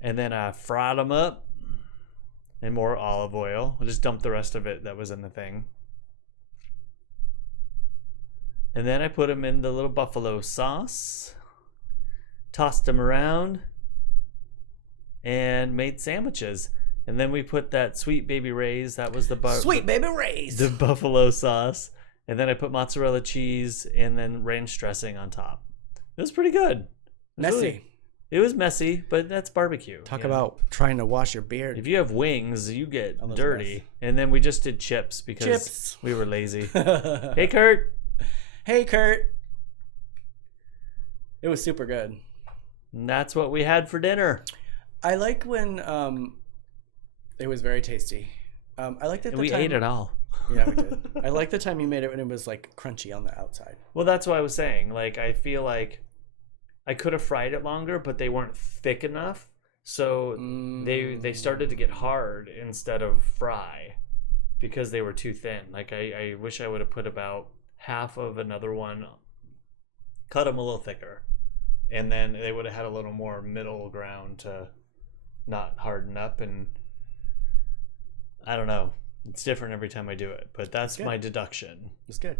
And then I fried them up. And more olive oil. I'll just dump the rest of it that was in the thing. And then I put them in the little buffalo sauce. Tossed them around. And made sandwiches. And then we put that Sweet Baby Ray's. That was the Sweet Baby Ray's. The buffalo sauce. And then I put mozzarella cheese and then ranch dressing on top. It was pretty good. Messy. It was messy, but that's barbecue. Talk about trying to wash your beard. If you have wings, you get dirty. And then we just did chips because we were lazy. Hey, Kurt. Hey, Kurt. It was super good. And that's what we had for dinner. I like when it was very tasty. I like that we ate it all. Yeah, we did. I like the time you made it when it was like crunchy on the outside. Well, that's what I was saying. Like, I feel like I could have fried it longer, but they weren't thick enough. So they started to get hard instead of fry because they were too thin. Like I wish I would have put about half of another one, cut them a little thicker, and then they would have had a little more middle ground to not harden up. And I don't know. It's different every time I do it, but that's my deduction. It's good.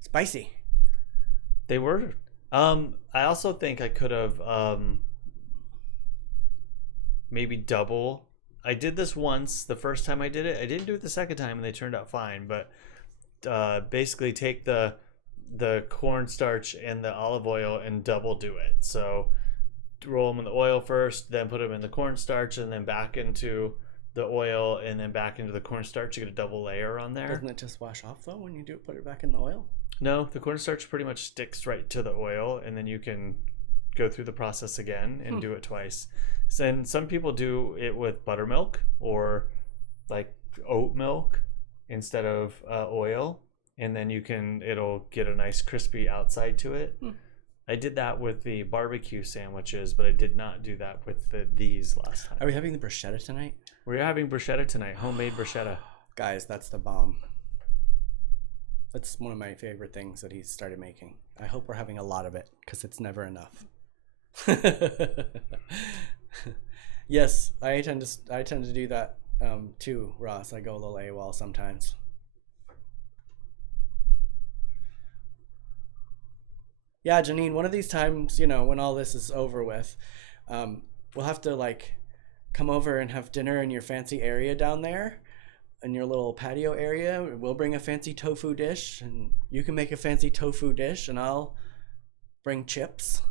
Spicy. They were. I also think I could have maybe double. I did this once the first time I did it. I didn't do it the second time, and they turned out fine. But basically, take the cornstarch and the olive oil and double do it. So roll them in the oil first, then put them in the cornstarch, and then back into the oil, and then back into the cornstarch. You get a double layer on there. Doesn't it just wash off though when you put it back in the oil? No, the cornstarch pretty much sticks right to the oil, and then you can go through the process again and do it twice. And some people do it with buttermilk or like oat milk instead of oil, and then it'll get a nice crispy outside to it. I did that with the barbecue sandwiches, but I did not do that with these last time. Are we having the bruschetta tonight? We're having bruschetta tonight, homemade bruschetta. Guys, that's the bomb. That's one of my favorite things that he started making. I hope we're having a lot of it because it's never enough. Yes, I tend to do that too, Ross. I go a little AWOL sometimes. Yeah, Janine, one of these times, when all this is over with, we'll have to like come over and have dinner in your fancy area down there. In your little patio area. We'll bring a fancy tofu dish, and you can make a fancy tofu dish, and I'll bring chips.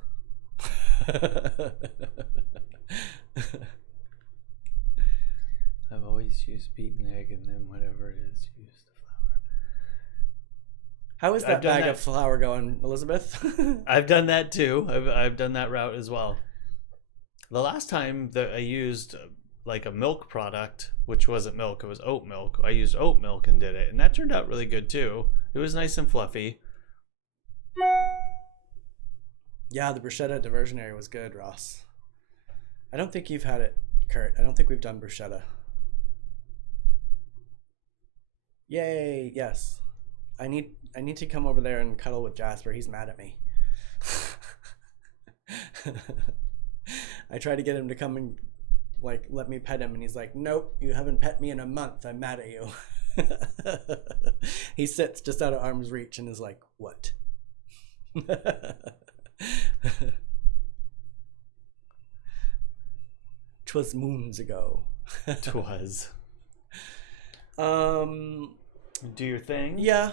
I've always used beaten egg, and then whatever it is, use the flour. How is that bag of flour going, Elizabeth? I've done that too. I've done that route as well. The last time that I used like a milk product, which wasn't milk, it was oat milk. I used oat milk and did it, and that turned out really good too. It was nice and fluffy. Yeah, the bruschetta diversionary was good, Ross. I don't think you've had it, Kurt. I don't think we've done bruschetta. Yay, yes. I need to come over there and cuddle with Jasper. He's mad at me. I tried to get him to come and like let me pet him, and he's like, nope, you haven't pet me in a month, I'm mad at you. He sits just out of arm's reach and is like, what? 'Twas moons ago. 'Twas. Um, Do your thing. yeah.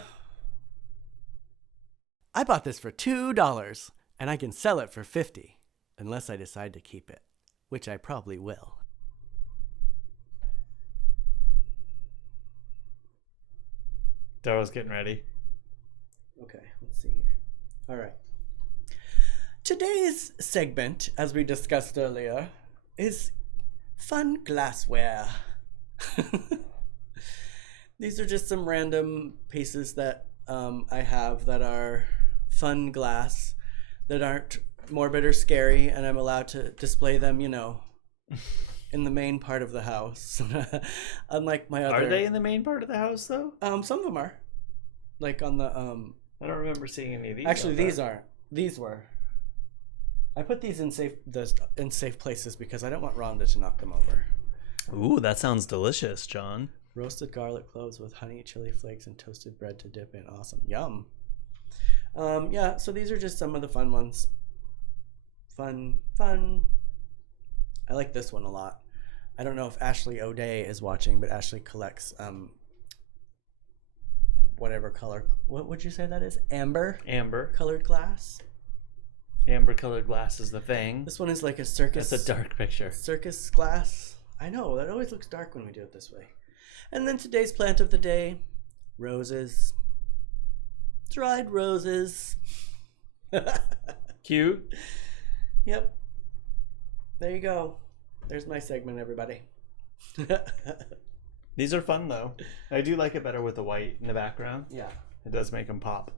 I bought this for $2 and I can sell it for $50 unless I decide to keep it, which I probably will. Derrol's getting ready. Okay, let's see here. All right. Today's segment, as we discussed earlier, is fun glassware. These are just some random pieces that I have that are fun glass, that aren't morbid or scary, and I'm allowed to display them, you know, in the main part of the house. Unlike my other... Are they in the main part of the house, though? Some of them are. Like on the... I don't remember seeing any of these. Actually, these aren't. These were. I put these in safe places because I don't want Rhonda to knock them over. Ooh, that sounds delicious, John. Roasted garlic cloves with honey, chili flakes, and toasted bread to dip in. Awesome. Yum. Yeah, so these are just some of the fun ones. Fun. I like this one a lot. I don't know if Ashley O'Day is watching, but Ashley collects whatever color. What would you say that is? Amber colored glass. Amber colored glass is the thing. This one is like a circus. That's a dark picture. Circus glass. I know, that always looks dark when we do it this way. And then today's plant of the day, roses. Dried roses. Cute. Yep. There you go. There's my segment, everybody. These are fun, though. I do like it better with the white in the background. Yeah. It does make them pop.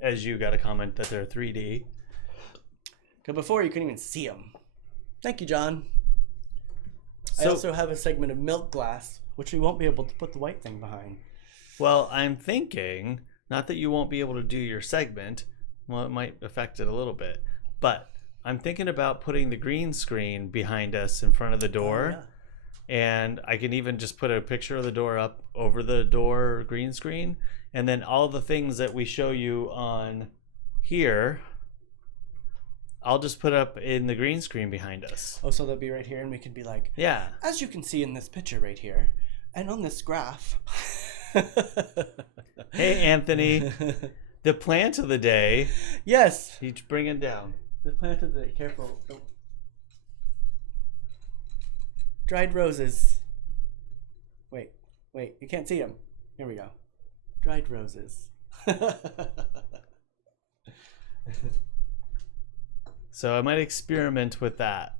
As you got a comment that they're 3D. Because before you couldn't even see them. Thank you, John. I So, also have a segment of milk glass, which we won't be able to put the white thing behind. well, I'm thinking, not that you won't be able to do your segment. Well, it might affect it a little bit. But I'm thinking about putting the green screen behind us in front of the door. Oh, yeah. And I can even just put a picture of the door up over the door green screen. And then all the things that we show you on here, I'll just put up in the green screen behind us. Oh, so they'll be right here, and we can be like, Yeah. as you can see in this picture right here, and on this graph. Hey, Anthony. The plant of the day. Yes. You bring it down. The plant of the day. Careful. Oh. Dried roses. Wait. You can't see them. Here we go. Dried roses. So I might experiment with that.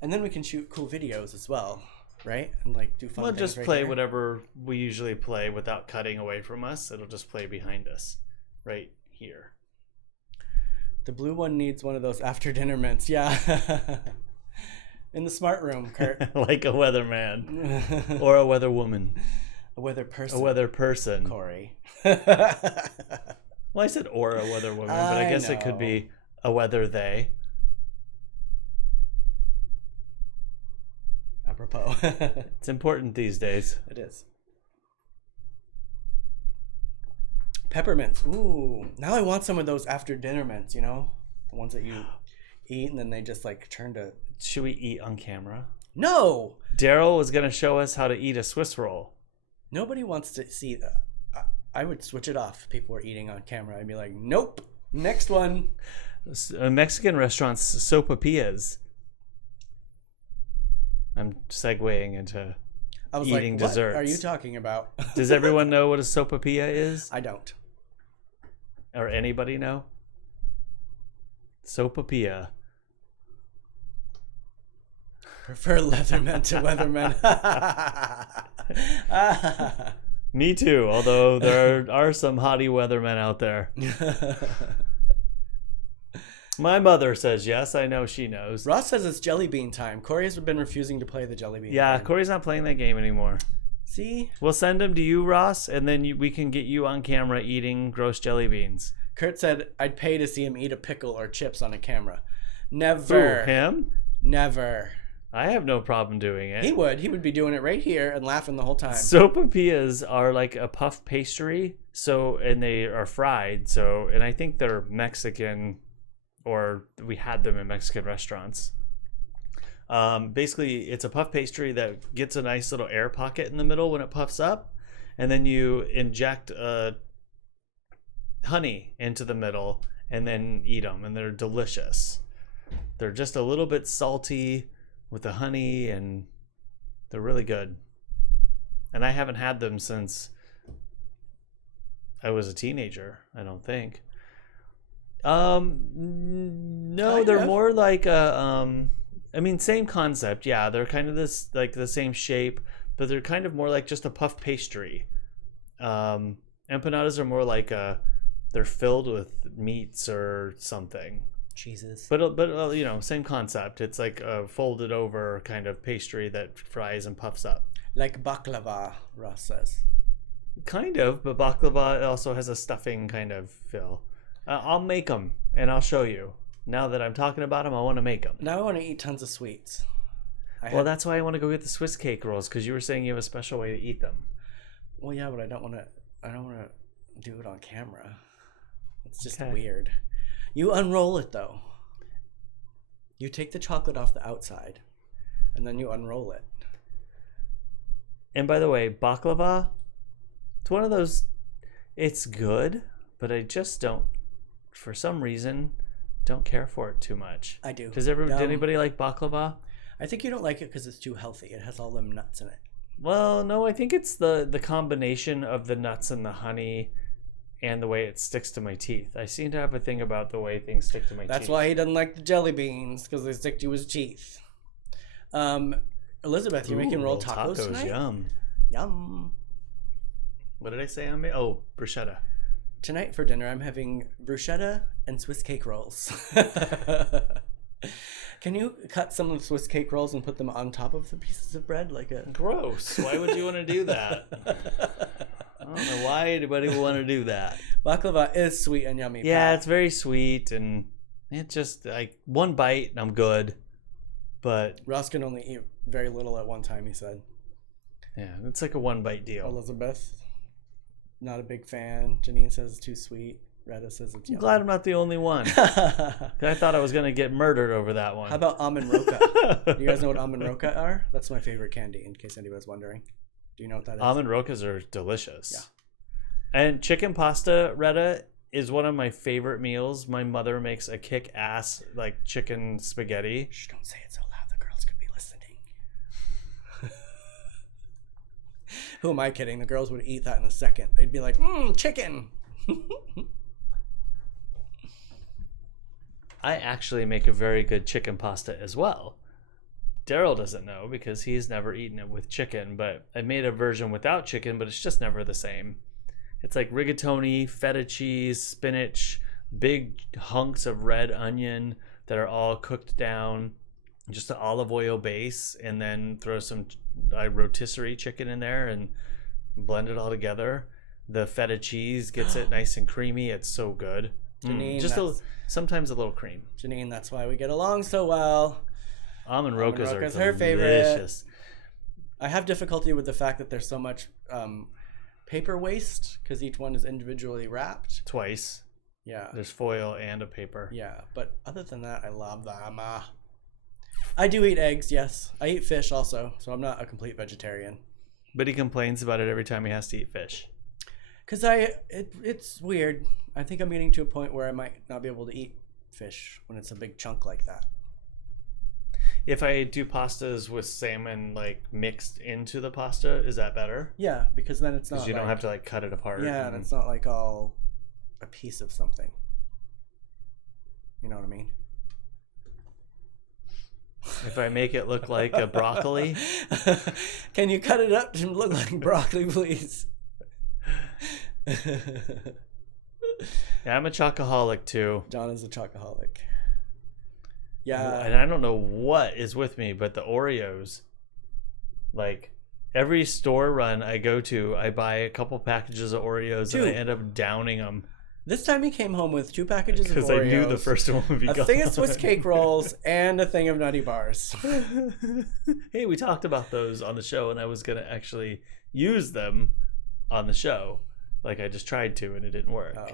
And then we can shoot cool videos as well, right? And like do fun We'll things just right play here. whatever we usually play without cutting away from us. It'll just play behind us right here. The blue one needs one of those after dinner mints. Yeah. In the smart room, Kurt. Like a weatherman or a weather woman. A weather person. A weather person. Cory. Well, I said or a weather woman, but I guess it could know. be a weather they. Apropos. It's important these days. It is. Peppermints. Ooh. Now I want some of those after dinner mints, you know? The ones that you eat and then they just like turn to... Should we eat on camera? No! Derrol was going to show us how to eat a Swiss roll. Nobody wants to see that. I would switch it off if people were eating on camera. I'd be like, nope. Next one. Mexican restaurants, sopapillas. I'm segueing into I was eating like, what desserts. are you talking about? Does everyone know what a sopapilla is? I don't. Or anybody know? Sopapilla. Prefer Leatherman to Weatherman. Me too, although there are some haughty weathermen out there. My mother says yes. I know she knows. Ross says it's jelly bean time. Cory has been refusing to play the jelly bean Yeah, game. Cory's not playing that game anymore. See? We'll send him to you, Ross, and then we can get you on camera eating gross jelly beans. Kurt said, I'd pay to see him eat a pickle or chips on a camera. Who, Never. him? Never. I have no problem doing it. He would be doing it right here and laughing the whole time. Sopapillas are like a puff pastry, and they are fried. And I think they're Mexican, or we had them in Mexican restaurants. Basically, it's a puff pastry that gets a nice little air pocket in the middle when it puffs up, and then you inject honey into the middle and then eat them, and they're delicious. They're just a little bit salty with the honey, and they're really good. And I haven't had them since I was a teenager, I don't think. No, they're more like same concept. Yeah, they're kind of this, like the same shape, but they're kind of more like just a puff pastry. Empanadas are more like they're filled with meats or something. Jesus. But same concept. It's like a folded over kind of pastry that fries and puffs up. Like baklava, Ross says. Kind of, but baklava also has a stuffing kind of feel. I'll make them and I'll show you. Now that I'm talking about them, I want to make them. Now I want to eat tons of sweets. That's why I want to go get the Swiss cake rolls, because you were saying you have a special way to eat them. Well, yeah, but I don't want to do it on camera. It's just weird. You unroll it, though. You take the chocolate off the outside, and then you unroll it. And by the way, baklava, it's one of those, it's good, but I just don't, for some reason, don't care for it too much. I do. Does anybody like baklava? I think you don't like it because it's too healthy. It has all them nuts in it. Well, no, I think it's the combination of the nuts and the honey and the way it sticks to my teeth. I seem to have a thing about the way things stick to my teeth. That's why he doesn't like the jelly beans, because they stick to his teeth. Elizabeth, you're making rolled tacos tonight? Yum. Yum. What did I say on me? Oh, bruschetta. Tonight for dinner, I'm having bruschetta and Swiss cake rolls. Can you cut some of the Swiss cake rolls and put them on top of the pieces of bread? Gross. Why would you want to do that? I don't know why anybody would want to do that. Baklava is sweet and yummy. Yeah, it's very sweet, and it just, like, one bite and I'm good. But Ross can only eat very little at one time, he said. Yeah, it's like a one bite deal. Elizabeth, not a big fan. Janine says it's too sweet. Retta says it's yummy. I'm glad I'm not the only one. I thought I was going to get murdered over that one. How about almond roca? You guys know what almond roca are? That's my favorite candy, in case anybody's wondering. Do you know what that is? Almond rocas are delicious. Yeah. And chicken pasta, Retta, is one of my favorite meals. My mother makes a kick-ass, like, chicken spaghetti. Shh, don't say it so loud. The girls could be listening. Who am I kidding? The girls would eat that in a second. They'd be like, chicken. I actually make a very good chicken pasta as well. Derrol doesn't know because he's never eaten it with chicken, but I made a version without chicken, but it's just never the same. It's like rigatoni, feta cheese, spinach, big hunks of red onion that are all cooked down, just an olive oil base, and then throw some rotisserie chicken in there and blend it all together. The feta cheese gets it nice and creamy. It's so good. Janine, sometimes a little cream. Janine, that's why we get along so well. Almond rokas are delicious. Her favorite. I have difficulty with the fact that there's so much paper waste because each one is individually wrapped. Twice. Yeah. There's foil and a paper. Yeah, but other than that, I love them. I do eat eggs, yes. I eat fish also, so I'm not a complete vegetarian. But he complains about it every time he has to eat fish. Because it's weird. I think I'm getting to a point where I might not be able to eat fish when it's a big chunk like that. If I do pastas with salmon like mixed into the pasta, is that better? Yeah, because then it's not. Because you don't have to like cut it apart. Yeah, and it's not like all a piece of something. You know what I mean? If I make it look like a broccoli. Can you cut it up to look like broccoli, please? Yeah, I'm a chocoholic too. John is a chocoholic. Yeah. And I don't know what is with me, but the Oreos, like every store run I go to, I buy a couple packages of Oreos and I end up downing them. This time he came home with 2 packages of Oreos. Because I knew the first one would be a gone. thing of Swiss cake rolls, and a thing of Nutty Bars. Hey, we talked about those on the show, and I was going to actually use them on the show. Like, I just tried to, and it didn't work. Oh.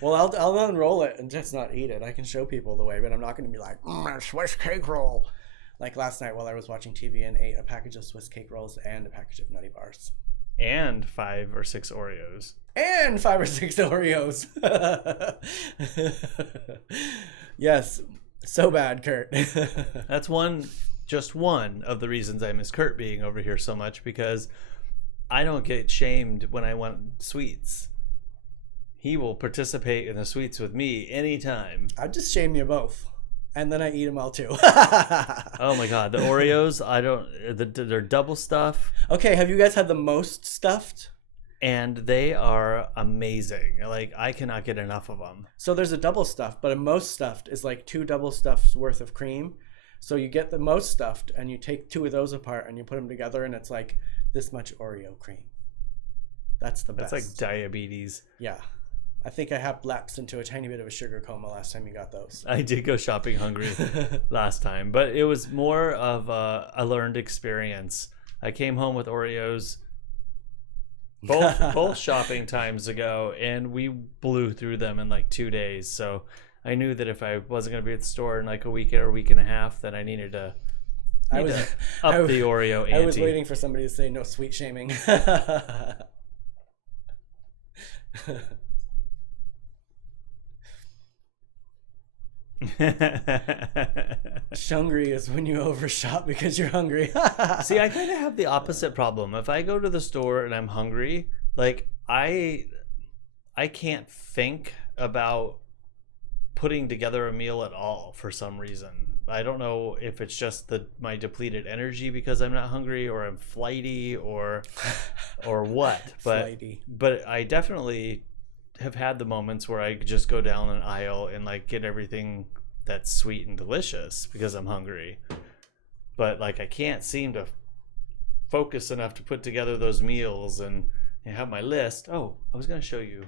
Well, I'll unroll it and just not eat it. I can show people the way, but I'm not going to be like, a Swiss cake roll. Like last night while I was watching TV and ate a package of Swiss cake rolls and a package of Nutty Bars. And 5 or 6 Oreos. And 5 or 6 Oreos. Yes. So bad, Kurt. That's just one of the reasons I miss Kurt being over here so much, because I don't get shamed when I want sweets. He will participate in the sweets with me anytime. I'd just shame you both. And then I eat them all too. Oh my god, the Oreos, they're double stuff. Okay, have you guys had the most stuffed? And they are amazing. Like, I cannot get enough of them. So there's a double stuffed, but a most stuffed is like 2 double stuffs worth of cream. So you get the most stuffed and you take 2 of those apart and you put them together and it's like this much Oreo cream. That's the best. That's like diabetes. Yeah. I think I have lapsed into a tiny bit of a sugar coma last time you got those. I did go shopping hungry last time, but it was more of a learned experience. I came home with Oreos both shopping times ago, and we blew through them in like 2 days. So I knew that if I wasn't going to be at the store in like a week or a week and a half, then I needed to up the Oreo ante. I was waiting for somebody to say no sweet shaming. Shungry is when you overshop because you're hungry. See, I kind of have the opposite problem. If I go to the store and I'm hungry, like I can't think about putting together a meal at all for some reason. I don't know if it's just my depleted energy because I'm not hungry, or I'm flighty, or what. But I definitely have had the moments where I just go down an aisle and like get everything that's sweet and delicious because I'm hungry. But like I can't seem to focus enough to put together those meals and have my list. Oh, I was going to show you.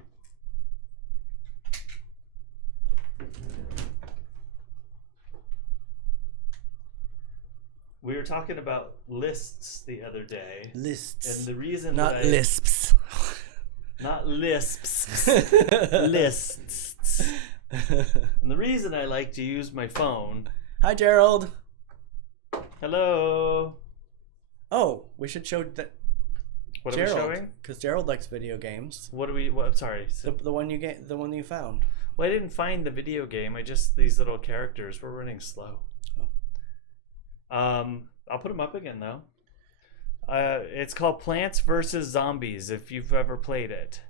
We were talking about lists the other day. Lists. And the reason not lisps. Not lisps. Lists. And the reason I like to use my phone. Hi, Gerald. Hello. Oh, we should show that. What Gerald, are we showing? Because Gerald likes video games. What? I'm sorry. The one you found. Well, I didn't find the video game. These little characters were running slow. Oh. I'll put them up again though. It's called Plants vs. Zombies, if you've ever played it.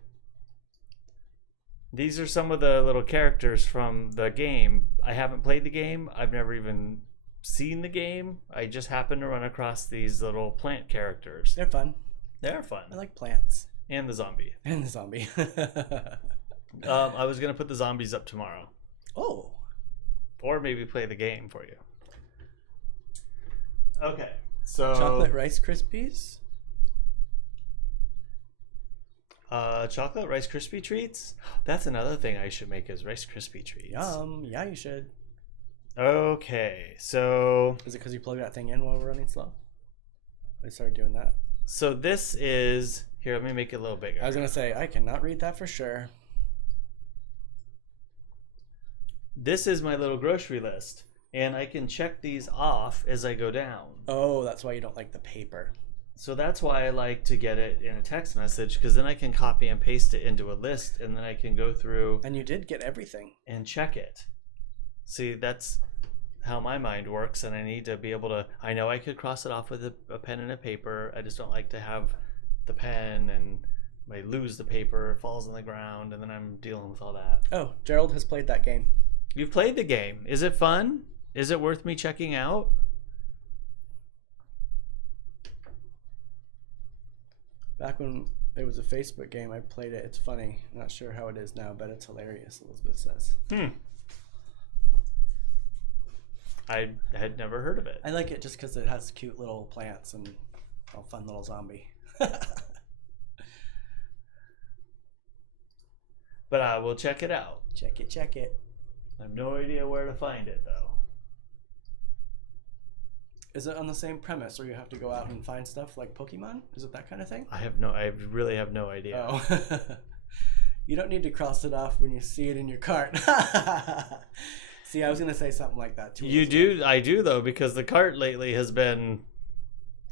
These are some of the little characters from the game. I haven't played the game. I've never even seen the game. I just happened to run across these little plant characters. They're fun. They're fun. I like plants. And the zombie. And the zombie. I was going to put the zombies up tomorrow. Oh. Or maybe play the game for you. Okay. So chocolate Rice Krispies? Chocolate Rice Krispie treats? That's another thing I should make, is Rice Krispie treats. Yum. Yeah, you should. Okay, so... Is it because you plug that thing in while we're running slow? I started doing that. So this is... Here, let me make it a little bigger. I was going to say, I cannot read that for sure. This is my little grocery list. And I can check these off as I go down. Oh, that's why you don't like the paper. So that's why I like to get it in a text message, because then I can copy and paste it into a list, and then I can go through... And you did get everything. And check it. See, that's how my mind works, and I need to be able to... I know I could cross it off with a pen and a paper. I just don't like to have the pen, and I lose the paper, it falls on the ground, and then I'm dealing with all that. Oh, Gerald has played that game. You've played the game. Is it fun? Is it worth me checking out? Back when it was a Facebook game, I played it. It's funny. Not sure how it is now, but it's hilarious, Elizabeth says. I had never heard of it. I like it just because it has cute little plants and a fun little zombie. But I will check it out. Check it, check it. I have no idea where to find it though. Is it on the same premise where you have to go out and find stuff like Pokemon? Is it that kind of thing? I really have no idea. Oh. You don't need to cross it off when you see it in your cart. See, I was gonna say something like that too. You do, I do though, because the cart lately has been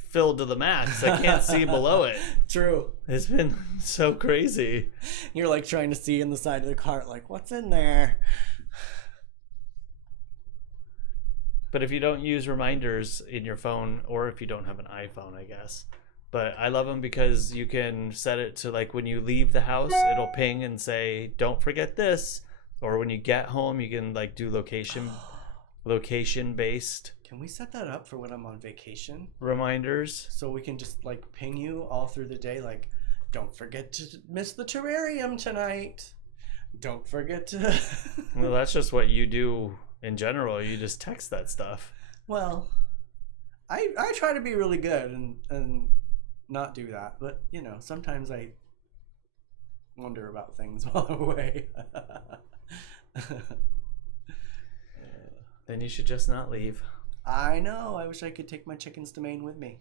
filled to the max. I can't see below it. True. It's been so crazy. You're like trying to see in the side of the cart, like, what's in there? But if you don't use reminders in your phone, or if you don't have an iPhone, I guess. But I love them because you can set it to like when you leave the house, it'll ping and say, "Don't forget this." Or when you get home, you can like do location based Can we set that up for when I'm on vacation? reminders. So we can just like ping you all through the day, like, don't forget to miss the terrarium tonight. Don't forget to. Well, that's just what you do in general. You just text that stuff. Well, I try to be really good and not do that, but you know, sometimes I wonder about things while I'm away. Then you should just not leave. I know. I wish I could take my chickens to Maine with me.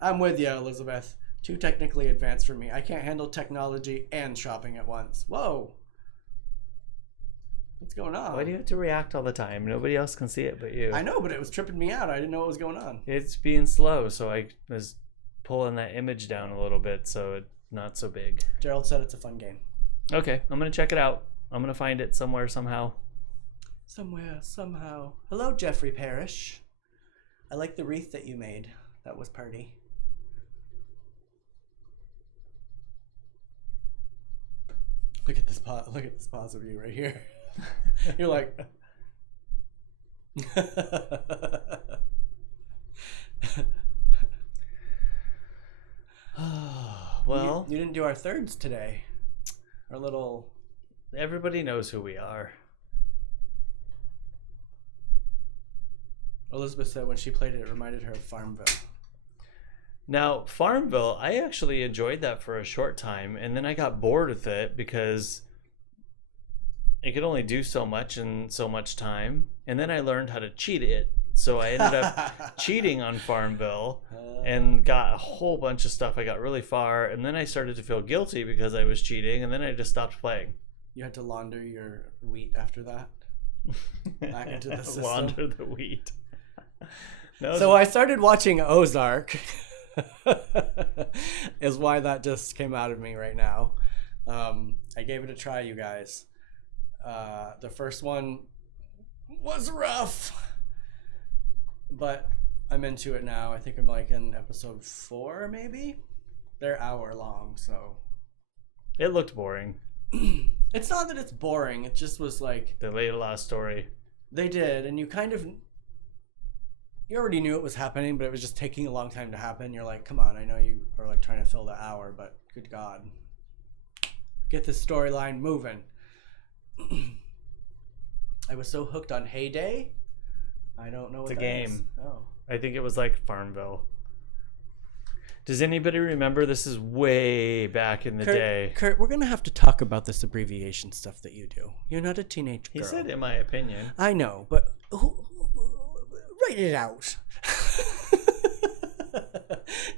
I'm with you, Elizabeth. Too technically advanced for me. I can't handle technology and shopping at once. Whoa. What's going on? Why do you have to react all the time? Nobody else can see it but you. I know, but it was tripping me out. I didn't know what was going on. It's being slow, so I was pulling that image down a little bit so it's not so big. Derrol said it's a fun game. Okay, I'm going to check it out. I'm going to find it somewhere, somehow. Somewhere, somehow. Hello, Jeffrey Parrish. I like the wreath that you made. That was party. Look at this pause of you right here. You're like. Well, you didn't do our thirds today. Our little. Everybody knows who we are. Elizabeth said when she played it, it reminded her of Farmville. Now, Farmville, I actually enjoyed that for a short time, and then I got bored with it because it could only do so much in so much time. And then I learned how to cheat it. So I ended up cheating on Farmville and got a whole bunch of stuff. I got really far, and then I started to feel guilty because I was cheating, and then I just stopped playing. You had to launder your wheat after that? Back into the system? Launder the wheat. No, so I started watching Ozark. Is why that just came out of me right now. I gave it a try, you guys. The first one was rough, but I'm into it now. I think I'm like in episode 4, maybe. They're hour long, so it looked boring. It's not that it's boring. It just was like They laid a lot of story. They did, and you already knew it was happening, but it was just taking a long time to happen. You're like, come on, I know you are like trying to fill the hour, but good God, get this storyline moving. I was so hooked on Heyday. I don't know what it's a that game. is. Oh, I think it was like Farmville. Does anybody remember? This is way back in the day. Kurt, we're gonna have to talk about this abbreviation stuff that you do. You're not a teenage girl. He said, in my opinion. I know, but write it out.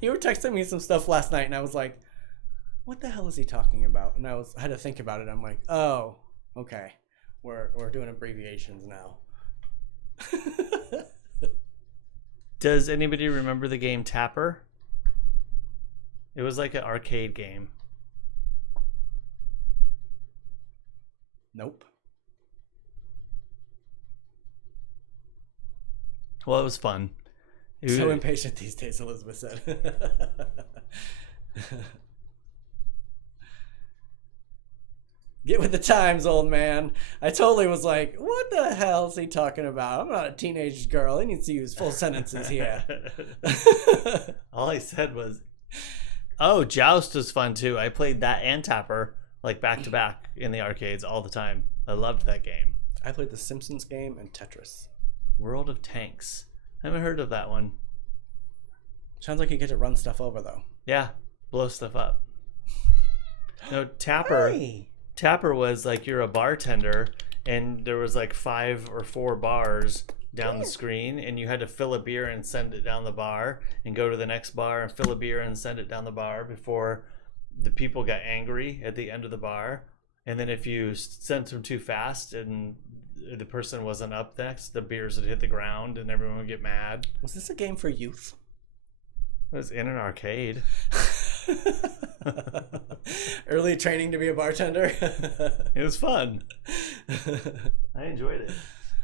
You were texting me some stuff last night, and I was like, "What the hell is he talking about?" And I had to think about it. I'm like, "Oh, okay, we're doing abbreviations now." Does anybody remember the game Tapper? It was like an arcade game. Nope. Well, it was fun. So impatient these days, Elizabeth said. Get with the times, old man. I totally was like, what the hell is he talking about? I'm not a teenage girl. He needs to use full sentences here. All I said was, oh, Joust was fun too. I played that and Tapper like back to back in the arcades all the time. I loved that game. I played the Simpsons game and Tetris. World of Tanks. I haven't heard of that one. Sounds like you get to run stuff over, though. Yeah, blow stuff up. No, Tapper. Hey. Tapper was like you're a bartender, and there was like 5 or 4 bars down the screen, and you had to fill a beer and send it down the bar, and go to the next bar and fill a beer and send it down the bar before the people got angry at the end of the bar. And then if you sent them too fast and the person wasn't up next, the beers would hit the ground and everyone would get mad. Was this a game for youth? It was in an arcade. Early training to be a bartender. It was fun. I enjoyed it.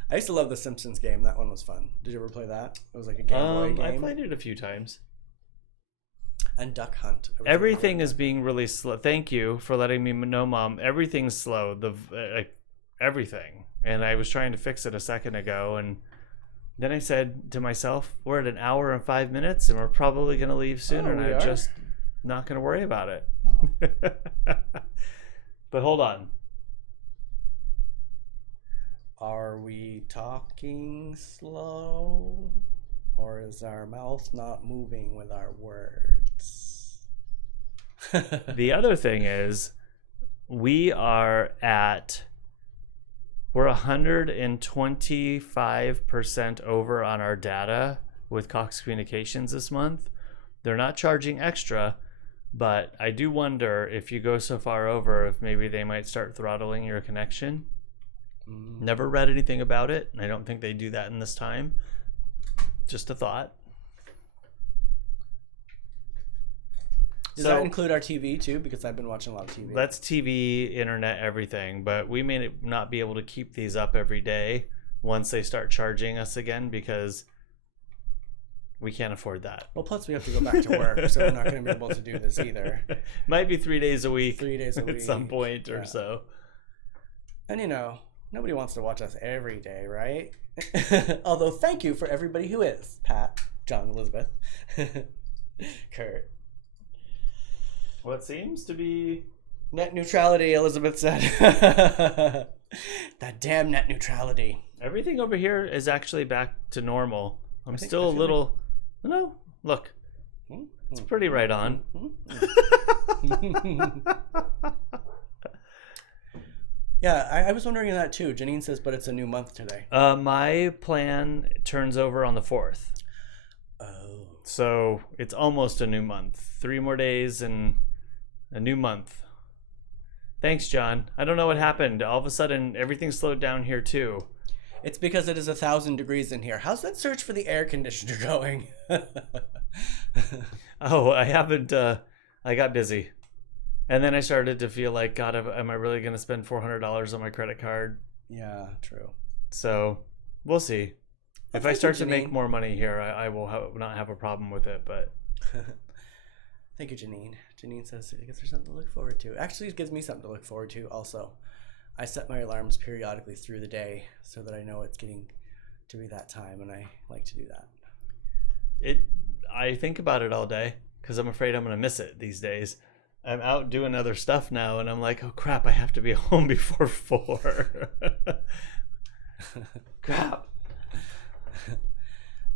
I used to love the Simpsons game. That one was fun. Did you ever play that? It was like a Game Boy game. I played it a few times. And Duck Hunt. Everything is being really slow. Thank you for letting me know, Mom. Everything's slow. Everything. And I was trying to fix it a second ago, and then I said to myself, we're at an hour and 5 minutes, and we're probably going to leave soon, and I'm just not going to worry about it. Oh. But hold on. Are we talking slow? Or is our mouth not moving with our words? The other thing is, we're 125% over on our data with Cox Communications this month. They're not charging extra, but I do wonder if you go so far over, if maybe they might start throttling your connection. Never read anything about it, and I don't think they do that in this time. Just a thought. Does that include our TV too? Because I've been watching a lot of TV. That's TV, internet, everything. But we may not be able to keep these up every day once they start charging us again, because we can't afford that. Well, plus we have to go back to work, so we're not going to be able to do this either. Might be 3 days a week. 3 days a week. At some point or so. And nobody wants to watch us every day, right? Although, thank you for everybody who is. Pat, John, Elizabeth, Kurt. What seems to be... Net neutrality, Elizabeth said. That damn net neutrality. Everything over here is actually back to normal. I'm still a little... No, look. It's pretty right on. Yeah, I was wondering that too. Janine says, but it's a new month today. My plan turns over on the 4th. Oh. So it's almost a new month. 3 more days and a new month. Thanks, John. I don't know what happened. All of a sudden, everything slowed down here too. It's because it is 1,000 degrees in here. How's that search for the air conditioner going? Oh, I haven't. I got busy. And then I started to feel like, God, am I really going to spend $400 on my credit card? Yeah, true. So we'll see. Well, if I start to make more money here, I will not have a problem with it. But thank you, Janine. Janine says, I guess there's something to look forward to. Actually, it gives me something to look forward to also. I set my alarms periodically through the day so that I know it's getting to be that time, and I like to do that. I think about it all day because I'm afraid I'm going to miss it these days. I'm out doing other stuff now, and I'm like, oh crap, I have to be home before 4. Crap.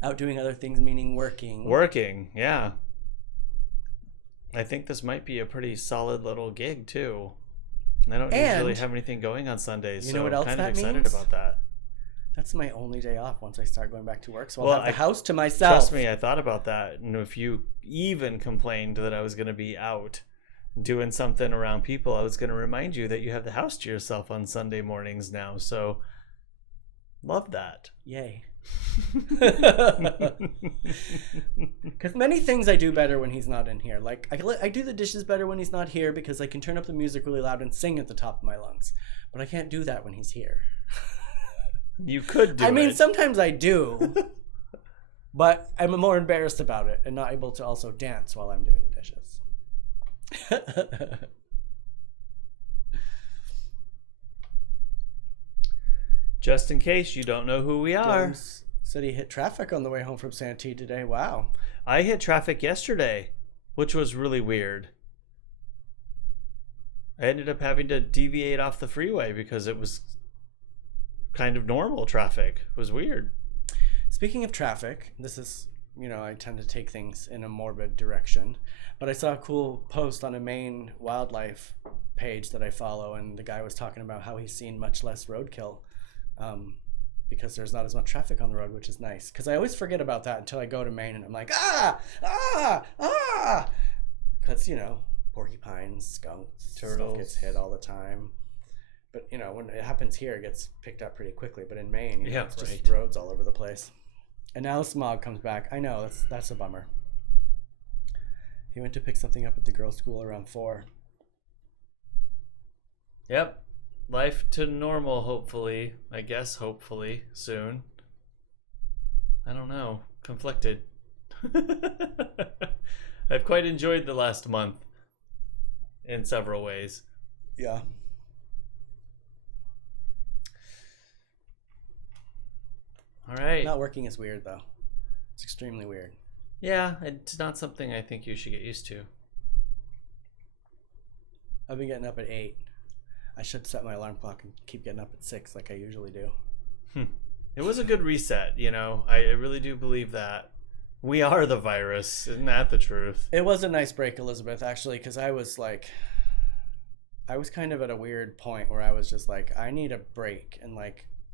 Out doing other things, meaning working. Working, yeah. I think this might be a pretty solid little gig too. I don't usually have anything going on Sundays, so I'm kind of excited about that. That's my only day off once I start going back to work, so I'll have the house to myself. Trust me, I thought about that, and if you even complained that I was going to be out doing something around people, I was going to remind you that you have the house to yourself on Sunday mornings now, so love that. Yay. Because many things I do better when he's not in here. Like I do the dishes better when he's not here because I can turn up the music really loud and sing at the top of my lungs, but I can't do that when he's here. You could do it. I mean, sometimes I do, but I'm more embarrassed about it and not able to also dance while I'm doing the dishes. Just in case you don't know who we are. James said he hit traffic on the way home from Santee today. Wow. I hit traffic yesterday, which was really weird. I ended up having to deviate off the freeway because it was kind of normal traffic. It was weird. Speaking of traffic, this is I tend to take things in a morbid direction. But I saw a cool post on a Maine wildlife page that I follow, and the guy was talking about how he's seen much less roadkill because there's not as much traffic on the road, which is nice. Because I always forget about that until I go to Maine, and I'm like, because, porcupines, skunks, Turtles. stuff gets hit all the time. But, when it happens here, it gets picked up pretty quickly. But in Maine, it's just roads all over the place. And now smog comes back. I know, that's a bummer. He went to pick something up at the girls' school around 4. Yep. Life to normal, hopefully. I guess, hopefully, soon. I don't know. Conflicted. I've quite enjoyed the last month in several ways. Yeah. All right. Not working is weird, though. It's extremely weird. Yeah, it's not something I think you should get used to. I've been getting up at 8. I should set my alarm clock and keep getting up at 6 like I usually do. It was a good reset, I really do believe that. We are the virus. Isn't that the truth? It was a nice break, Elizabeth, actually, because I was kind of at a weird point where I was just like, I need a break. And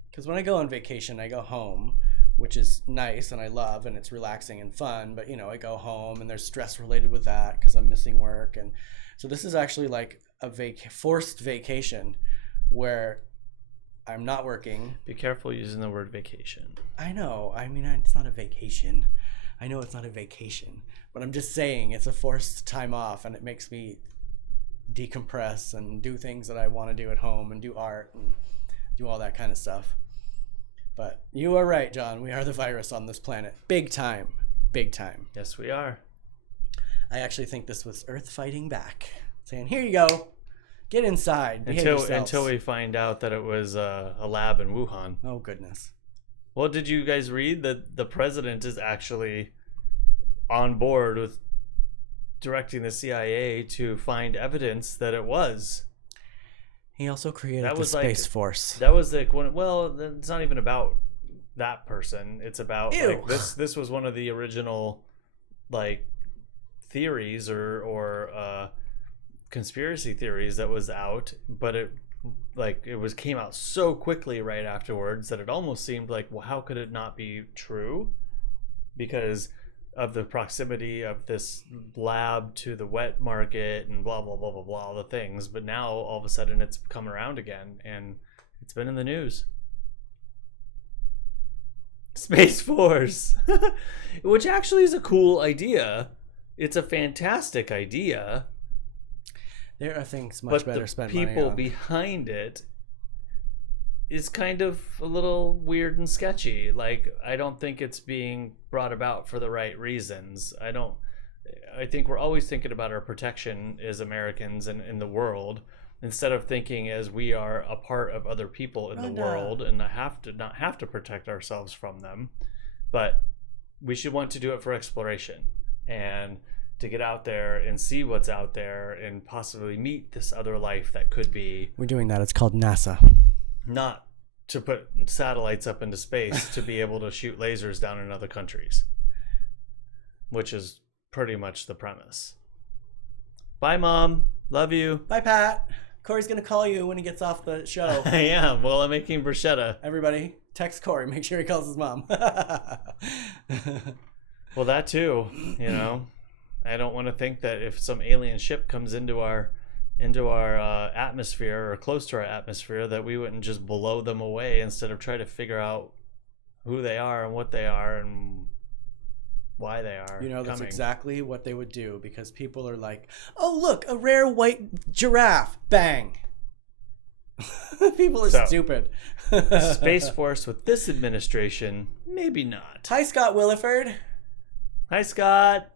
because when I go on vacation, I go home, which is nice and I love and it's relaxing and fun. But, I go home and there's stress related with that because I'm missing work. And so this is actually like a forced vacation where I'm not working. Be careful using the word vacation. I know. I mean, it's not a vacation. I know it's not a vacation, but I'm just saying it's a forced time off, and it makes me decompress and do things that I want to do at home and do art and do all that kind of stuff. But you are right, John. We are the virus on this planet. Big time. Big time. Yes, we are. I actually think this was Earth fighting back, saying, here you go. Get inside. Until we find out that it was a lab in Wuhan. Oh, goodness. Well, did you guys read that the president is actually on board with directing the CIA to find evidence that it was? He also created the Space Force. That was it's not even about that person. It's about this was one of the original theories or conspiracy theories that was out, but it came out so quickly right afterwards that it almost seemed like, well, how could it not be true? Because of the proximity of this lab to the wet market and blah blah blah blah blah, all the things. But now all of a sudden it's come around again and it's been in the news. Space Force, which actually is a cool idea. It's a fantastic idea. There are things much better spent money on. But the people behind it is kind of a little weird and sketchy. I don't think it's being brought about for the right reasons. I think we're always thinking about our protection as Americans and in the world, instead of thinking as we are a part of other people in the world and not have to protect ourselves from them. But we should want to do it for exploration and to get out there and see what's out there and possibly meet this other life that could be. We're doing that. It's called NASA. Not to put satellites up into space to be able to shoot lasers down in other countries, which is pretty much the premise. Bye, Mom. Love you. Bye, Pat. Cory's going to call you when he gets off the show. I am. Well, I'm making bruschetta. Everybody, text Cory. Make sure he calls his mom. Well, that too, I don't want to think that if some alien ship comes into our atmosphere or close to our atmosphere, that we wouldn't just blow them away instead of try to figure out who they are and what they are and why they are. That's exactly what they would do, because people are like, oh, look, a rare white giraffe. Bang. People are stupid. Space Force with this administration, maybe not. Hi, Scott Williford. Hi, Scott.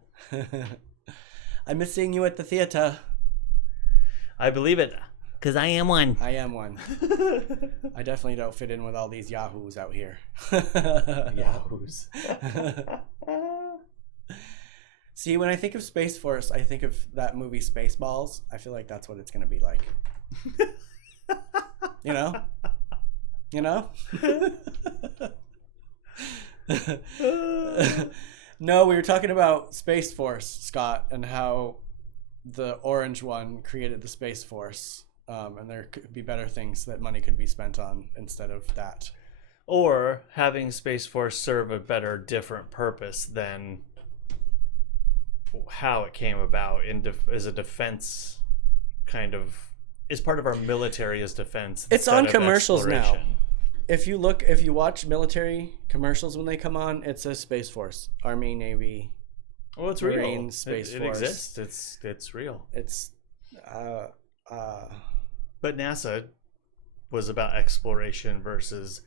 I miss seeing you at the theater. I believe it, because I am one. I am one. I definitely don't fit in with all these yahoos out here. Yahoos. See, when I think of Space Force, I think of that movie Spaceballs. I feel like that's what it's going to be like. You know? No, we were talking about Space Force, Scott, and how the orange one created the Space Force. And there could be better things that money could be spent on instead of that. Or having Space Force serve a better, different purpose than how it came about as a defense kind of, is part of our military as defense. It's on commercials now. exploration. If you watch military commercials when they come on, it says Space Force, Army, Navy. Well, it's Marine, real. Space it Force. exists. It's real. It's But NASA was about exploration versus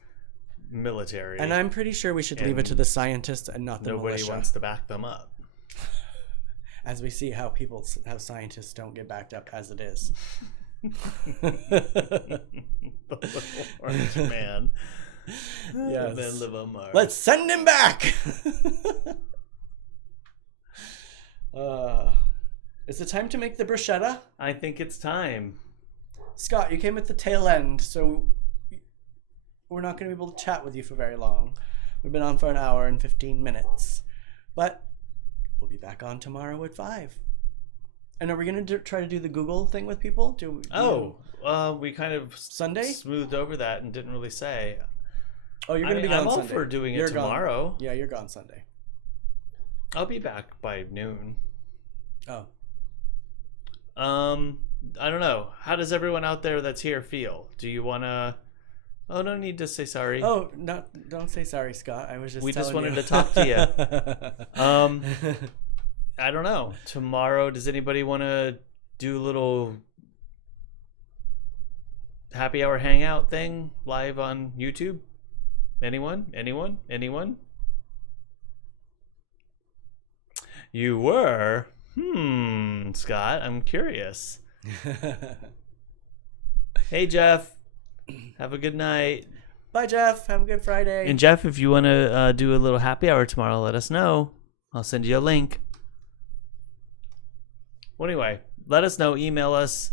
military. and I'm pretty sure we should leave it to the scientists and not the nobody militia. wants to back them up. As we see how scientists don't get backed up as it is. The little orange man. Yes. Men live on Mars. Let's send him back. Is it time to make the bruschetta? I think it's time. Scott, you came at the tail end, so we're not going to be able to chat with you for very long. We've been on for an hour and 15 minutes. But we'll be back on tomorrow at 5. And are we going to try to do the Google thing with people? We kind of Sunday? smoothed over that and didn't really say. Oh, you're going to be gone I'm all Sunday. for doing it You're tomorrow. Gone. Yeah, you're gone Sunday. I'll be back by noon. Oh. I don't know. How does everyone out there that's here feel? Do you want to... Oh, no need to say sorry. Oh, don't say sorry, Scott. I was just We just telling wanted you. to talk to you. I don't know. Tomorrow, does anybody want to do a little happy hour hangout thing live on YouTube? Anyone? You were? Scott, I'm curious. Hey, Jeff. Have a good night. Bye, Jeff. Have a good Friday. And Jeff, if you want to do a little happy hour tomorrow, let us know. I'll send you a link. Well, anyway, let us know. Email us.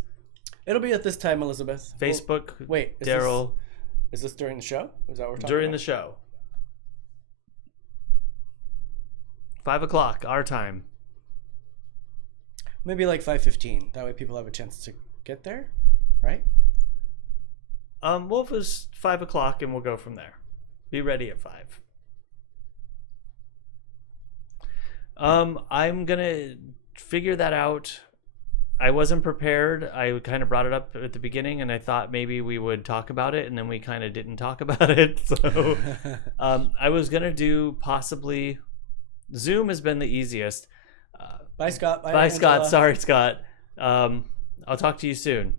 It'll be at this time, Elizabeth. Facebook. Wait, Derrol. Is this during the show? Is that what we're talking During about? the show. 5 o'clock, our time. Maybe like 5:15. That way people have a chance to get there, right? Well, if it's 5 o'clock, and we'll go from there. Be ready at 5. I'm gonna figure that out. I wasn't prepared. I kind of brought it up at the beginning, and I thought maybe we would talk about it, and then we kind of didn't talk about it. So I was gonna do possibly. Zoom has been the easiest. Bye, Scott. Bye, Scott. Sorry, Scott. I'll talk to you soon.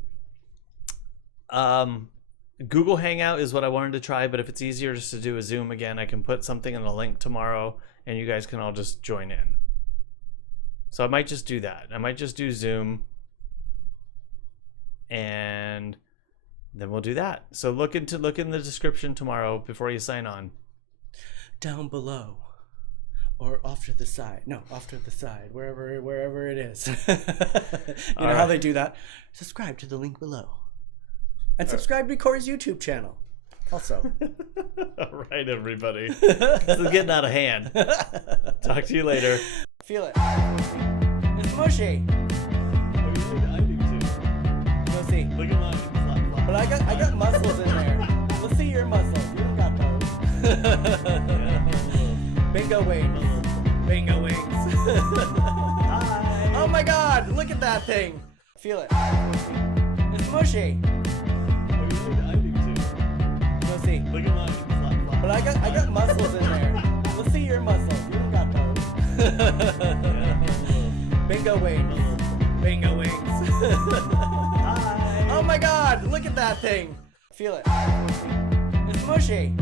Google Hangout is what I wanted to try, but if it's easier just to do a Zoom again, I can put something in the link tomorrow, and you guys can all just join in. So I might just do that. I might just do Zoom, and then we'll do that. So look in the description tomorrow before you sign on. Down below. Or off to the side. No, off to the side. Wherever it is. You know how they do that? Subscribe to the link below. And subscribe to Cory's YouTube channel. Also. All right, everybody. This is getting out of hand. Talk to you later. Feel it. It's mushy. I do too. Go see. Look at mine. But I got muscles in there. Let's see your muscles. You don't got those. Bingo wings. Bingo wings. Hi. Oh my god, look at that thing. Feel it. It's mushy. I do too. Go see. Look at mine. But I got muscles in there. Let's see your muscles. You don't got those. Bingo wings. Bingo wings. Hi. Oh my god, look at that thing. Feel it. It's mushy.